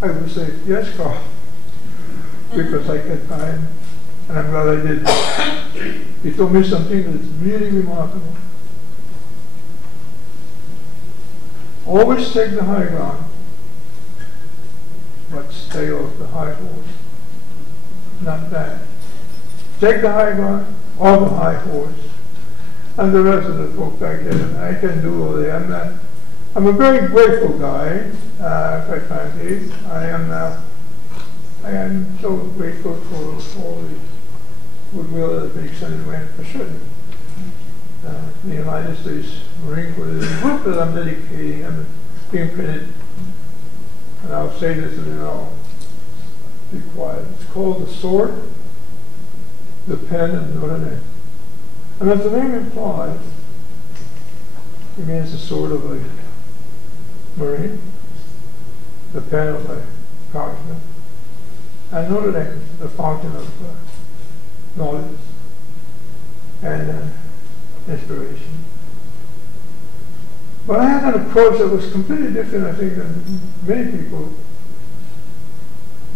I would say, yes, Carl, because I can time, and I'm glad I did. He told me something that's really remarkable. Always take the high ground, but stay off the high horse. Not that. Take the high ground or the high horse. And the rest of the folk back there, I can do all that. I'm a very grateful guy, quite frankly. I am so grateful for all the goodwill that makes sense way for certain. The United States Marine Corps is a book that I'm dedicating. I'm being printed, and I'll say this and then I'll be quiet. It's called The Sword, the Pen, and Notre Dame. And as the name implies, it means the sword of a Marine, the pen of a Congressman, and Notre Dame, the fountain of knowledge and inspiration. But I had an approach that was completely different, I think, than many people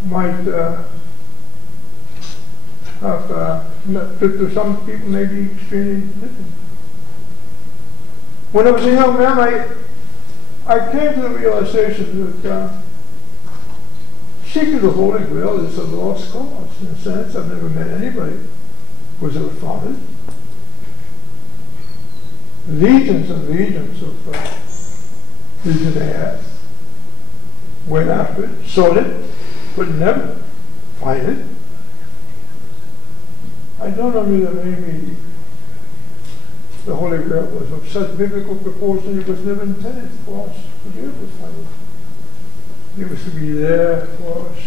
might have, to some people may be extremely different. When I was a young man, I came to the realization that seeking the Holy Grail is a lost cause. In a sense, I've never met anybody who's ever found it. Legions and legions of legionnaires went after it, sought it, could never find it. I don't know that maybe the Holy Grail was of such biblical proportion, it was never intended for us to be able to find it. It was to be there for us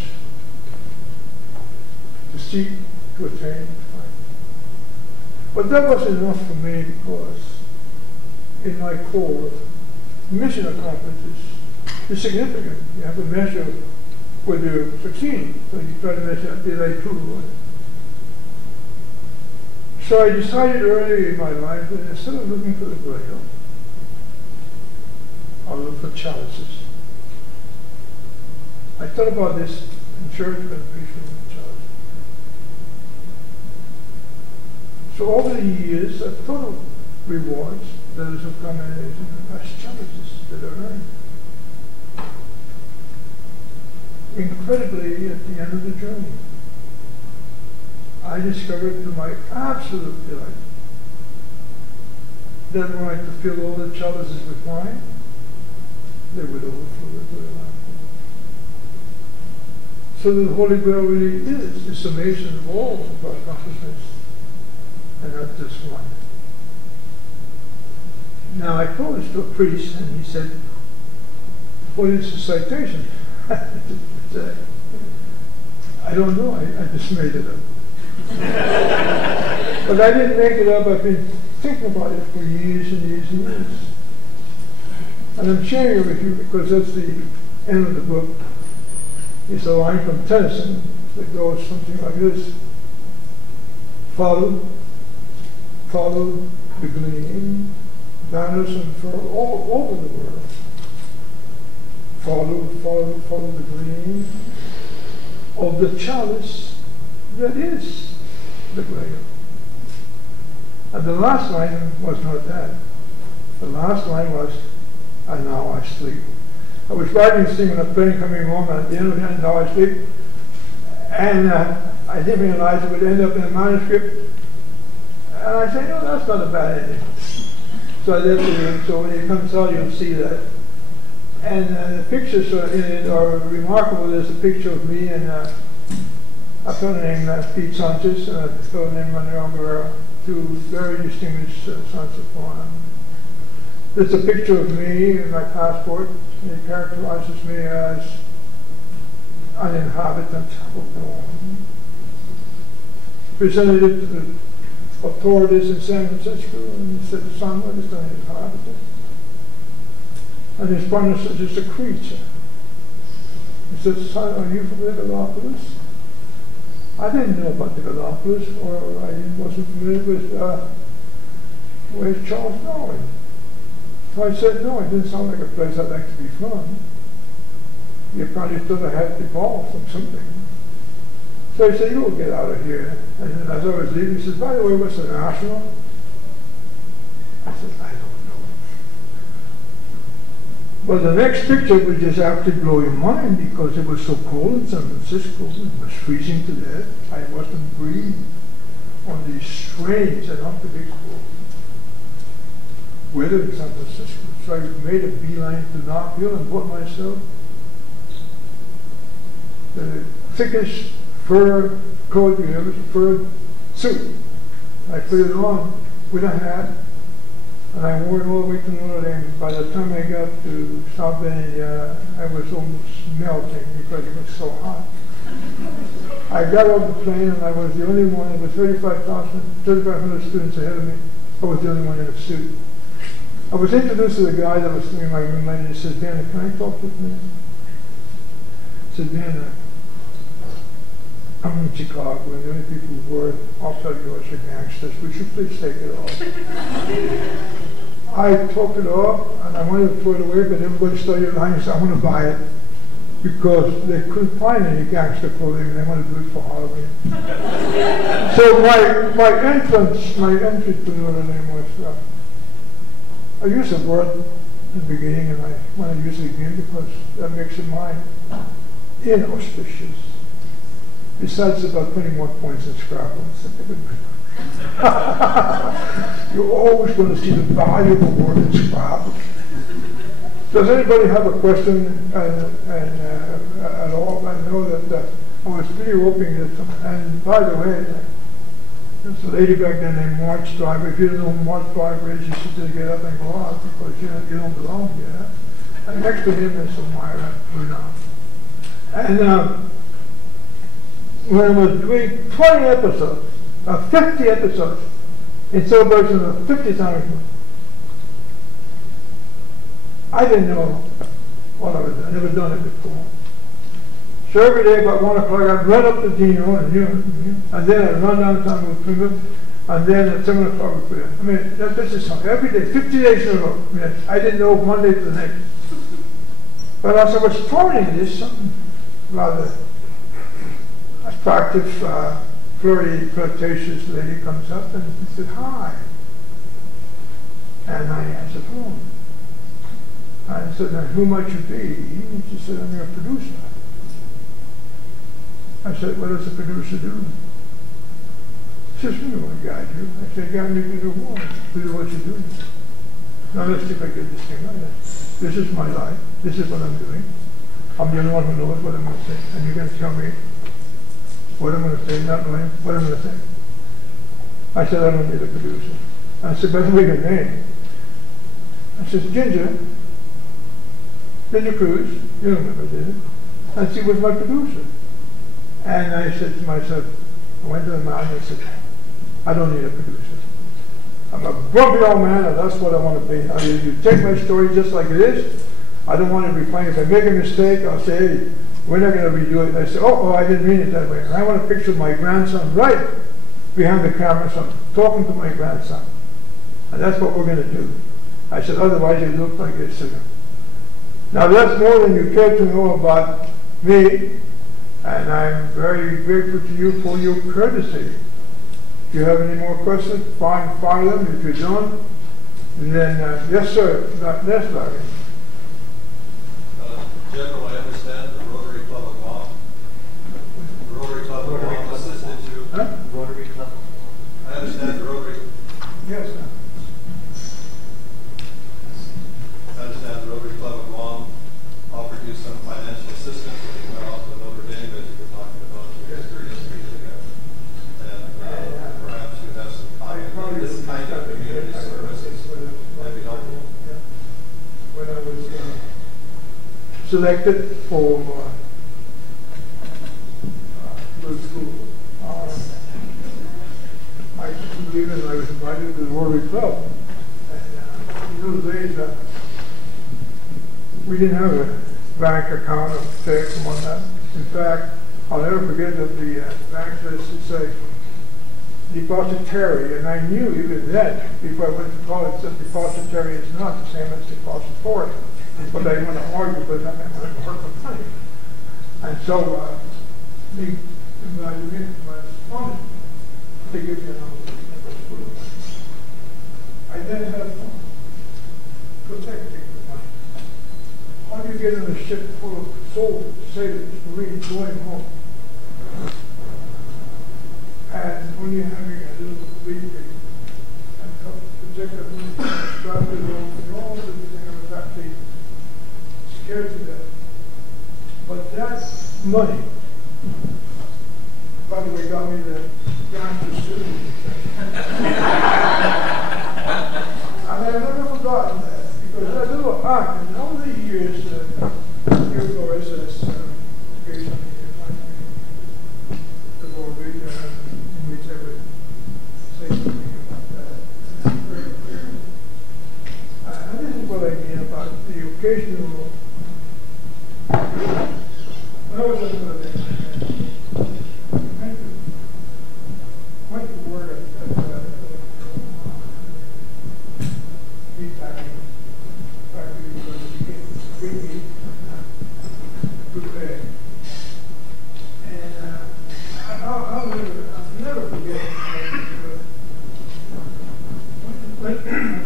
to seek, to attain, to find. But that wasn't enough for me because in my core, mission accomplished is significant. You have to measure whether you're succeeding. So you try to measure, did I prove? So I decided early in my life that instead of looking for the Grail, I'll look for chalices. I thought about this the church beneficial of the chalice. So over the years, I've thought of rewards, those of commendation, as chalices that are earned. Incredibly, at the end of the journey, I discovered to my absolute delight that when I could fill all the chalices with wine, they would overflow with oil afterwards. So the Holy Grail really is the summation of all of our consciousness, and not just one. Now I posed to a priest, and he said, "What is the citation?" I don't know, I just made it up. But I didn't make it up, I've been thinking about it for years and years and years. And I'm sharing it with you because that's the end of the book. It's a line from Tennyson that goes something like this. Follow the gleam, banners unfurl all over the world. Follow the gleam of the chalice that is the Grail. And the last line was not that. The last line was, "And now I sleep." I was writing this thing on a plane coming home, and at the end of it, "And now I sleep." And I didn't realize it would end up in a manuscript. And I said, "No, that's not a bad ending." So I left it in, so when it comes out, you'll see that. And the pictures in it are remarkable. There's a picture of me and a fellow named Pete Sanchez and a fellow named Manuel Guerrero, two very distinguished sons of Guam. There's a picture of me in my passport. It characterizes me as an inhabitant of Guam. Presented it to the authorities in San Francisco, and he said, "Son, what is an inhabitant?" And his partner said, "It's a creature." He said, "Son, are you from the Galapagos?" I didn't know about the Galapagos, or I wasn't familiar with where's Charles Darwin. So I said, "No, it didn't sound like a place I'd like to be from." You probably thought I had evolved from something. So he said, "You'll get out of here." And as I was leaving, he said, "By the way, what's the national?" I said, "I don't know." Well, the next picture would just actually blow your mind because it was so cold in San Francisco. It was freezing to death. I wasn't breathing on these strange and unpredictable weather in San Francisco. So I made a beeline to Knoxville and bought myself the thickest fur coat you ever, fur suit. I put it on with a hat, and I wore it all the way to Notre Dame. By the time I got to South Bend, I was almost melting because it was so hot. I got off the plane, and I was the only one. There were 3,500 students ahead of me. I was the only one in a suit. I was introduced to the guy that was doing my roommate, and he said, "Dan, can I talk with me?" I said, "Dan, I'm in Chicago, and the only people who were outside of yours are gangsters. We should please take it off." I took it off, and I wanted to throw it away, but everybody started lying and said, "I want to buy it," because they couldn't find any gangster clothing, and they wanted to do it for Halloween. So my entry to Notre Dame was, I used a word in the beginning, and I want to use it again because that makes it mine. Inauspicious. Besides about 21 points in Scrabble. You're always going to see the value of a word in Scrabble. Does anybody have a question at all? I know that I was pretty hoping that, and by the way, there's a lady back there named March Driver. If you don't know who March Driver is, you should just get up and go out because you don't belong here. And next to him is Myra Bruna. And when I was doing 20 episodes, 50 episodes, in celebration of the 50th anniversary, I didn't know what I was doing. I'd never done it before. So every day about 1 o'clock, I'd run up to Dino, and then I'd run downtown with Plymouth, and then at 7 o'clock we'd put it. I mean, this is something. Every day, 50 days in a row. I mean, I didn't know Monday to the next. But as I was touring this, something rather attractive, flirtatious lady comes up and he said, "Hi." And I answered, "Hello." I said, "Now, who might you be?" And she said, "I'm your producer." I said, "What does a producer do?" She says, "You know what guide you." I said, "Guide me to do what? To do what you do." Now let's see if I get this thing right. This is my life. This is what I'm doing. I'm the only one who knows what I'm going to say. And you're going to tell me what I'm going to say, not knowing what I'm going to say. I said, "I don't need a producer." I said, "By the way, your name?" I said, Ginger Cruz. You remember, did it? And she was my producer. And I said to myself, I went to the man and I said, "I don't need a producer. I'm a grumpy old man, and that's what I want to be. You take my story just like it is. I don't want to be playing. If I make a mistake, I'll say, hey, we're not going to redo it." And I say, oh, I didn't mean it that way. And I want to picture my grandson right behind the camera, so I'm talking to my grandson. And that's what we're going to do. I said, otherwise you look like this. Now that's more than you care to know about me, and I'm very grateful to you for your courtesy. If you have any more questions, fire them. If you don't, then yes, sir. Yes, Larry. General, I understand the Rotary Club of Guam. The Rotary Club of Guam assisted you. Huh? Rotary Club. I understand the Rotary. Yes, sir. I understand the Rotary Club of Guam offered you some financial assistance when you went off to Notre Dame, as you were talking about your experience there. And perhaps you have some comment on this kind of community service. That'd be helpful. When I was selected for good school, I believe I was invited to the Rotary Club. And in those days, we didn't have a bank account of checks and whatnot. In fact, I'll never forget that the bank says to say depositary, and I knew even then, before I went to college, that depositary is not the same as depository. But I want to argue because I meant when I work for money. And so, they invited me to my respondent to give me an opportunity. I then had fun protecting the money. How do you get in a ship full of soldiers, sailors, Marines going home? And when you're having a little briefing and protect the money, start to go and all the things, I was actually scared to death. But that money, by the way, got me the gangster citizenship. And I've never forgotten that, because that little act, in all the years that you go as occasionally the Lord in which I would say something about that. And this is what I mean about the occasional. When I was in Notre Dame, I went to work at meat packing factory because it became free meat, good pay. And I'll never forget when I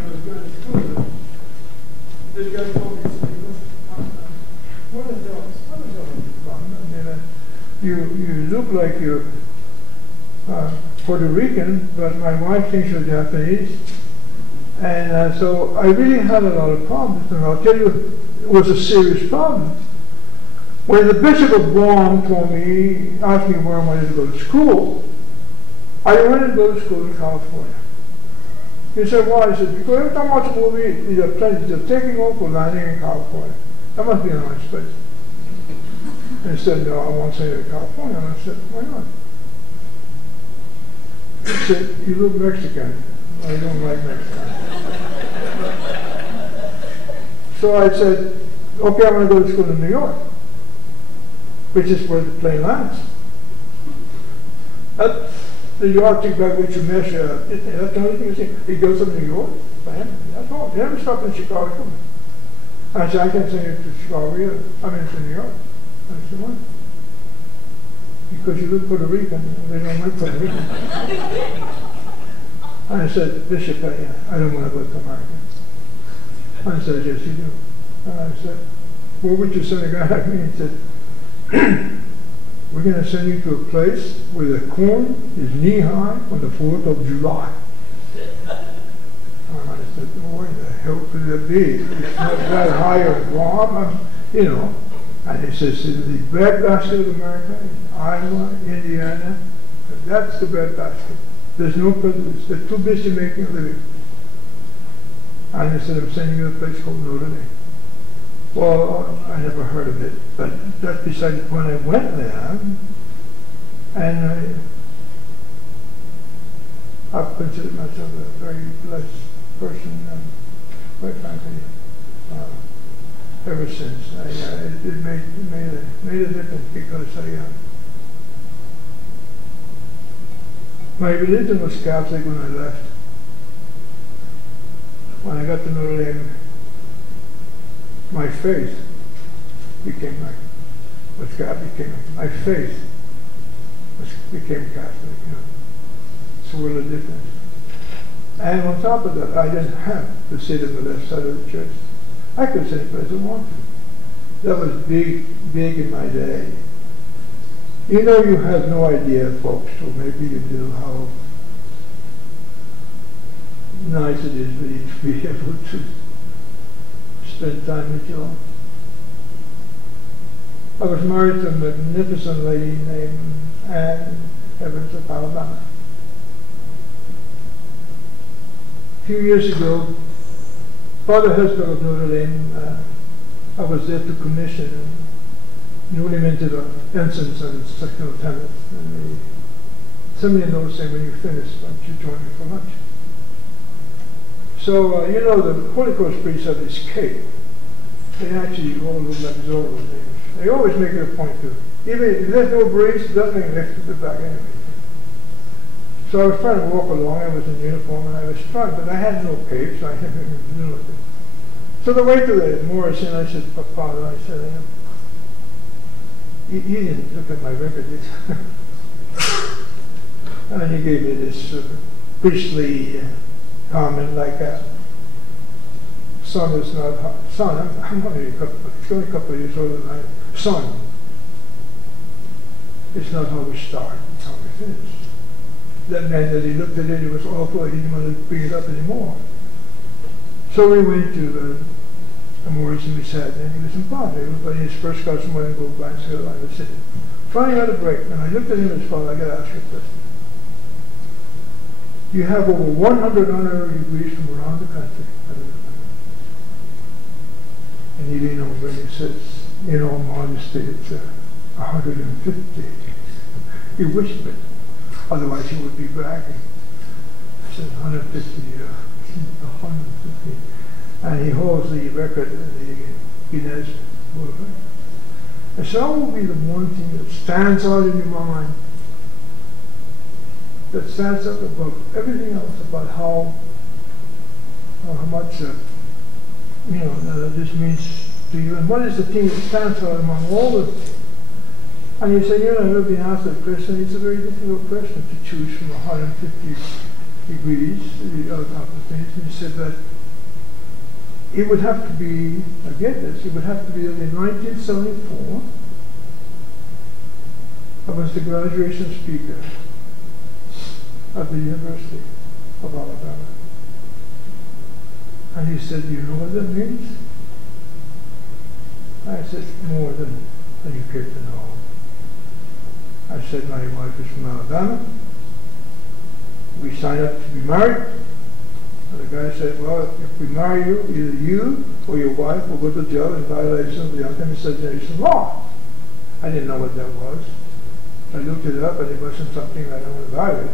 was going to school, this guy told me, you look like you're Puerto Rican, but my wife thinks you're Japanese. And so I really had a lot of problems. And I'll tell you, it was a serious problem. When the Bishop of Guam told me, asked me where I wanted to go to school, I wanted to go to school in California. He said, why? I said, because every time I watch a movie, either planes are taking off or landing in California. That must be a nice place. And he said, no, I won't say to California. And I said, why not? He said, you look Mexican. I don't like Mexican. So I said, okay, I'm going to go to school in New York, which is where the plane lands. The Arctic by which you measure, that's the only thing you see. He goes to New York, bam, that's all. He never stopped in Chicago. And I said, I can't send you to Chicago either. I mean, to New York. I said, what? because you look Puerto Rican, and they don't look Puerto Rican. And I said, Bishop, I don't want to go to America. And I said, yes, you do. And I said, where would you send a guy like me? He said, we're going to send you to a place where the corn is knee-high on the 4th of July. And I said, where the hell could that be? It's not that high on Guam, you know. And he says, the breadbasket of America is Iowa, Indiana. That's the breadbasket. There's no presidents. They're too busy making a living. And he said, I'm sending you to a place called Notre Dame. Well, I never heard of it, but that's beside the point. I went there, and I've considered myself a very blessed person, quite frankly, ever since. It made a difference because my religion was Catholic when I left. When I got to Notre Dame, my faith became my faith became Catholic. You know. It's a world of difference. And on top of that, I didn't have to sit on the left side of the church. I could sit if I wanted to. That was big in my day. You know, you have no idea, folks, or maybe you do, how nice it is for you to be able to spend time with you all. I was married to a magnificent lady named Anne Evans of Alabama. A few years ago, Father Hesper of Notre Dame, I was there to commission newly minted ensigns and second lieutenants. And they sent me a note saying, when you finish, why don't you join me for lunch? So, you know, the Holy Coast priests have this cape. They actually all look like Zorro. They always make it a point to. Even if there's no breeze, nothing lifted the back anyway. So I was trying to walk along. I was in uniform and I was trying, but I had no cape, so I had to do it. So the waiter there, Morrison, I said, Father, I said, he didn't look at my record. And he gave me this priestly comment like that. Son is not, son, I'm only a couple of years older than I am. Son, it's not how we start, it's how we finish. That meant that he looked at it, it was awful, he didn't want to bring it up anymore. So we went to Morrison, we sat there, and he was in front. Everybody, his first customer went to go by, so I was sitting. Finally had a break, and I looked at him as Father, I got to ask you a question. You have over 100 honorary degrees from around the country. And he leaned over and he says, in all modesty, it's 150. He whispered, otherwise he would be bragging. I said, 150, 150. And he holds the record in the Guinness Book. And so what will be the one thing that stands out in your mind, that stands out above everything else about how much this means to you, and what is the thing that stands out among all the. And you say, I've never been asked that question. It's a very difficult question to choose from 150 degrees of things. And he said that it would have to be, I get this, it would have to be that in 1974, I was the graduation speaker at the University of Alabama. And he said, do you know what that means? I said, more than you care to know. I said, my wife is from Alabama. We signed up to be married. And the guy said, well, if we marry you, either you or your wife will go to jail in violation of the anti-miscegenation law. I didn't know what that was. I looked it up and it wasn't something I knew about it.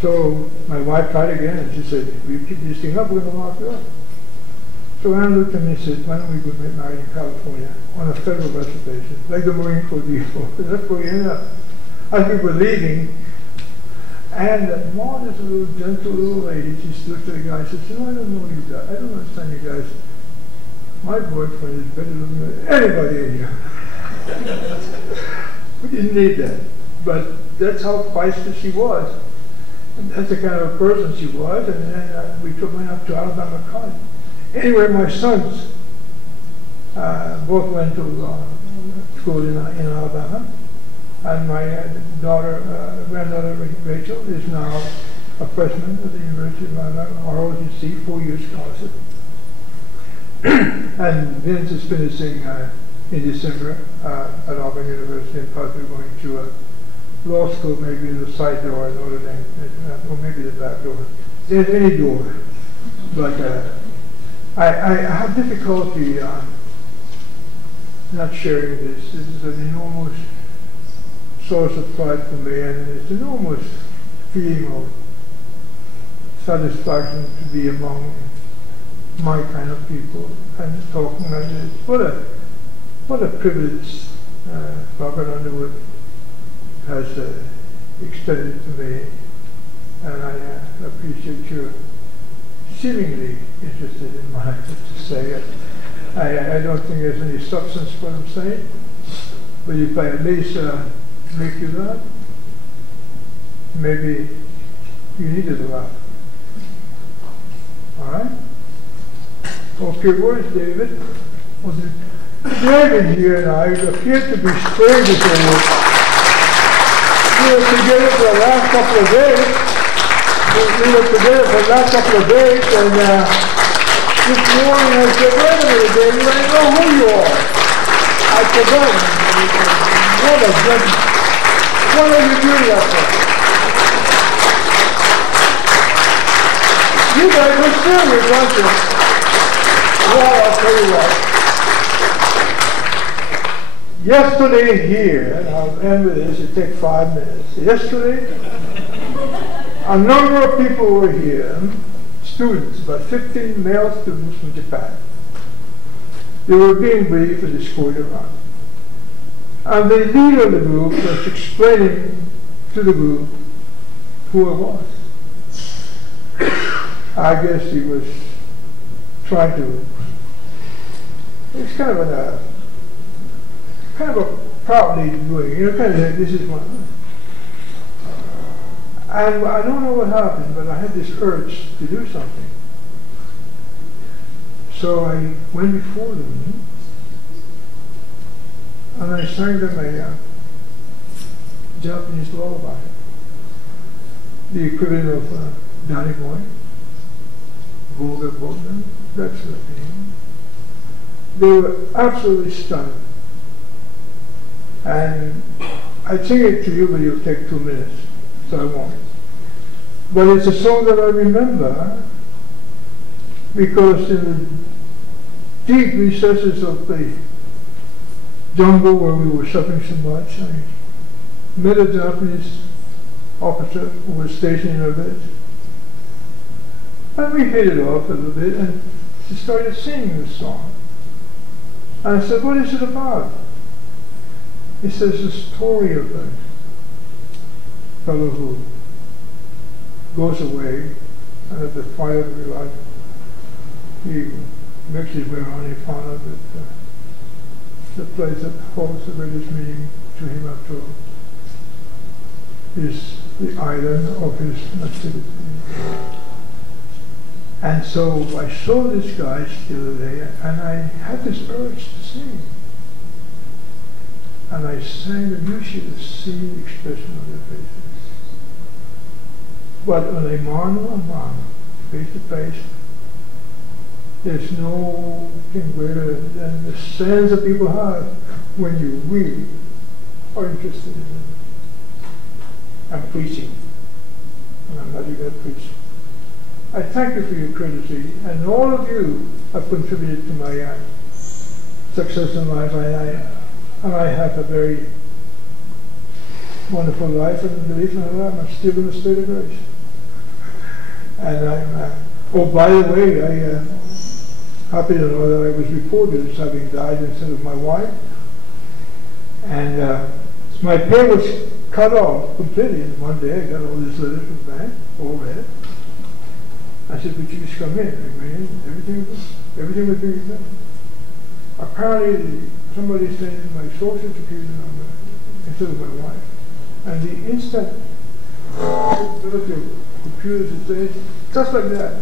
So my wife tried again and she said, if you keep this thing up, we're going to lock you up. So Anne looked at me and said, why don't we go get married in California on a federal reservation, like the Marine Corps deal. That's where we ended up. As we were leaving, and that modest little, gentle little lady, she stood to the guy and said, I don't know you guys. I don't understand you guys. My boyfriend is better looking than anybody in here. We didn't need that. But that's how feisty she was. And that's the kind of person she was. And then we went up to Alabama College. Anyway, my sons both went to school in Alabama. And my granddaughter Rachel is now a freshman at the University of Alabama, ROTC, 4-year scholarship. And Vince is finishing in December at Auburn University and possibly going to law school, maybe in the side door at Notre Dame, or maybe the back door. There's any door. But I have difficulty not sharing this. This is an enormous source of pride for me, and it's an enormous feeling of satisfaction to be among my kind of people and talking like this. What a privilege Robert Underwood has extended to me, and I appreciate your seemingly interested in what I have to say. I don't think there's any substance to what I'm saying, but if I at least make you laugh, maybe you needed a laugh. All right? Okay, where's David? David here and I appear to be strangers in this. We were together for the last couple of days. And this morning I said, wait a minute, David, I know who you are. I forgot. What are you doing out there? You guys are serious, aren't you? Well, I'll tell you what. Yesterday here, and I'll end with this, it'll take 5 minutes. Yesterday, a number of people were here, students, about 15 male students from Japan. They were being briefed and escorted around. And the leader of the group was explaining to the group who it was. I guess he was trying to, it's kind of a proudly doing, you know, kind of, this is one. And I don't know what happened, but I had this urge to do something. So I went before them, and I sang them a Japanese lullaby, the equivalent of Danny Boy, Volga Boatman, that sort of thing. They were absolutely stunned. And I'd sing it to you, but it'll take 2 minutes, so I won't. But it's a song that I remember because in the deep recesses of the jungle where we were suffering so much, I met a Japanese officer who was stationed in our village. And we hit it off a little bit, and she started singing this song. And I said, what is it about? He says, the story of a fellow who goes away, and at the fire of his life, he makes his way around, he found out that the place that holds the greatest meaning to him after all is the island of his nativity. And so I saw these guys the other day, and I had this urge to sing. And I sang, and you should have seen the expression on their faces. But on a mano, face to face, there's no thing greater than the sense that people have when you really are interested in it. I'm preaching, and I'm not even preaching. I thank you for your courtesy, and all of you have contributed to my success in life. And I have a very wonderful life, and believe in Allah, I'm still in a state of grace. And I'm, oh, by the way, I'm happy to know that I was reported as having died instead of my wife. And my pay was cut off completely. And one day I got all this letter from the bank, all read. I said, would you just come in? I went in, everything was being done. Apparently, somebody sent in my social security number, instead of my wife. And the instant ability of computers and things, just like that,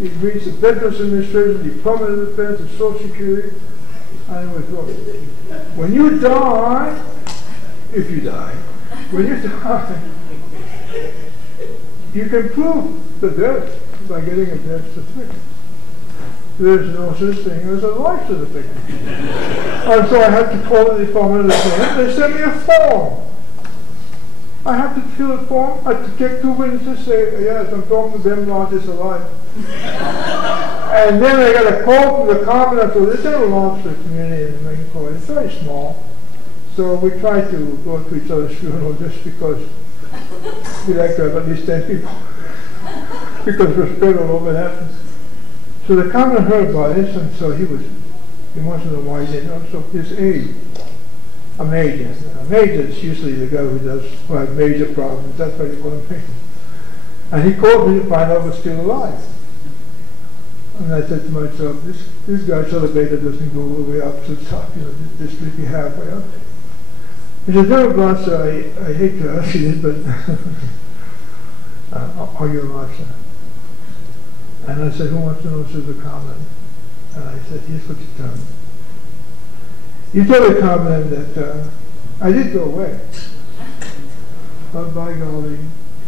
it reads the Veterans Administration, the Department of Defense, and Social Security, and it was over. When you die, if you die, when you die, you can prove the death by getting a death certificate. There's no such thing as a life certificate. And so I had to call the Department of Defense. They sent me a form. I had to fill a form. I had to get 2 witnesses say, yes, I'm talking to Ben Blaz is alive. And then I got a call from the Commandant. So this is a long community in the Marine Corps. It's very small. So we try to go to each other's funeral just because we like to have at least 10 people. Because we're spread all over that. So the Commandant heard about this, and so he wants to know why he didn't know. So his aide, a major is usually the guy who has major problems. That's why they call him major. And he called me to find out I was still alive. And I said to myself, this guy's elevator doesn't go all the way up to the top, you know, this should be halfway up. He said, General Blaz, I hate to ask you this, but are you alive, sir? And I said, who wants to know this is the Commandant? And I said, here's what you tell me. You tell the Commandant that I did go away. But by golly,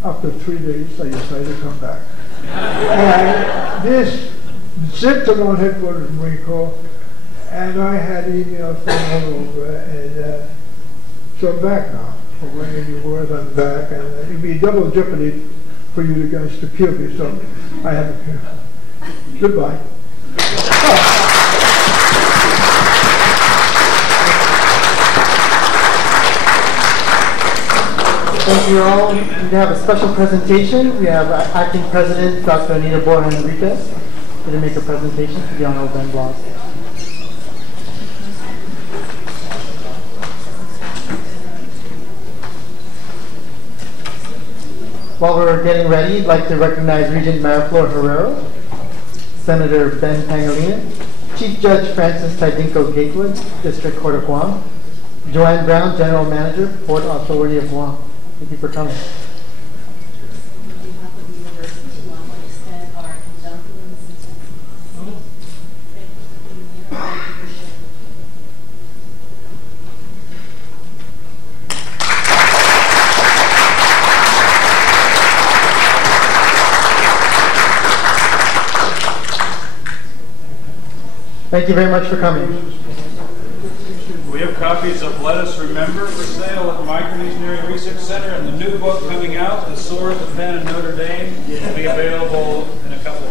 after 3 days, I decided to come back. And this zipped around headquarters in Marine Corps, and I had emails from all over, and so I'm back now. For when you were, I'm back, and it'd be double jeopardy for you guys to kill me, so I have it here. Goodbye. Thank you all. We have a special presentation. We have Acting President Dr. Anita Borja Enriquez here to make a presentation to the Honorable Ben Blaz. While we're getting ready, I'd like to recognize Regent Mariflor Herrero, Senator Ben Pangilinan, Chief Judge Francis Tidinko Gatewood, District Court of Guam, Joanne Brown, General Manager, Port Authority of Guam. Thank you for coming. On behalf of the university, we want to extend our condolences and sympathy. Thank you for being here. Thank you for sharing. Thank you very much for coming. We have copies of Let Us Remember for sale at the Micronesian Research Center, and the new book coming out, The Sword, the Pen, and Notre Dame, will be available in a couple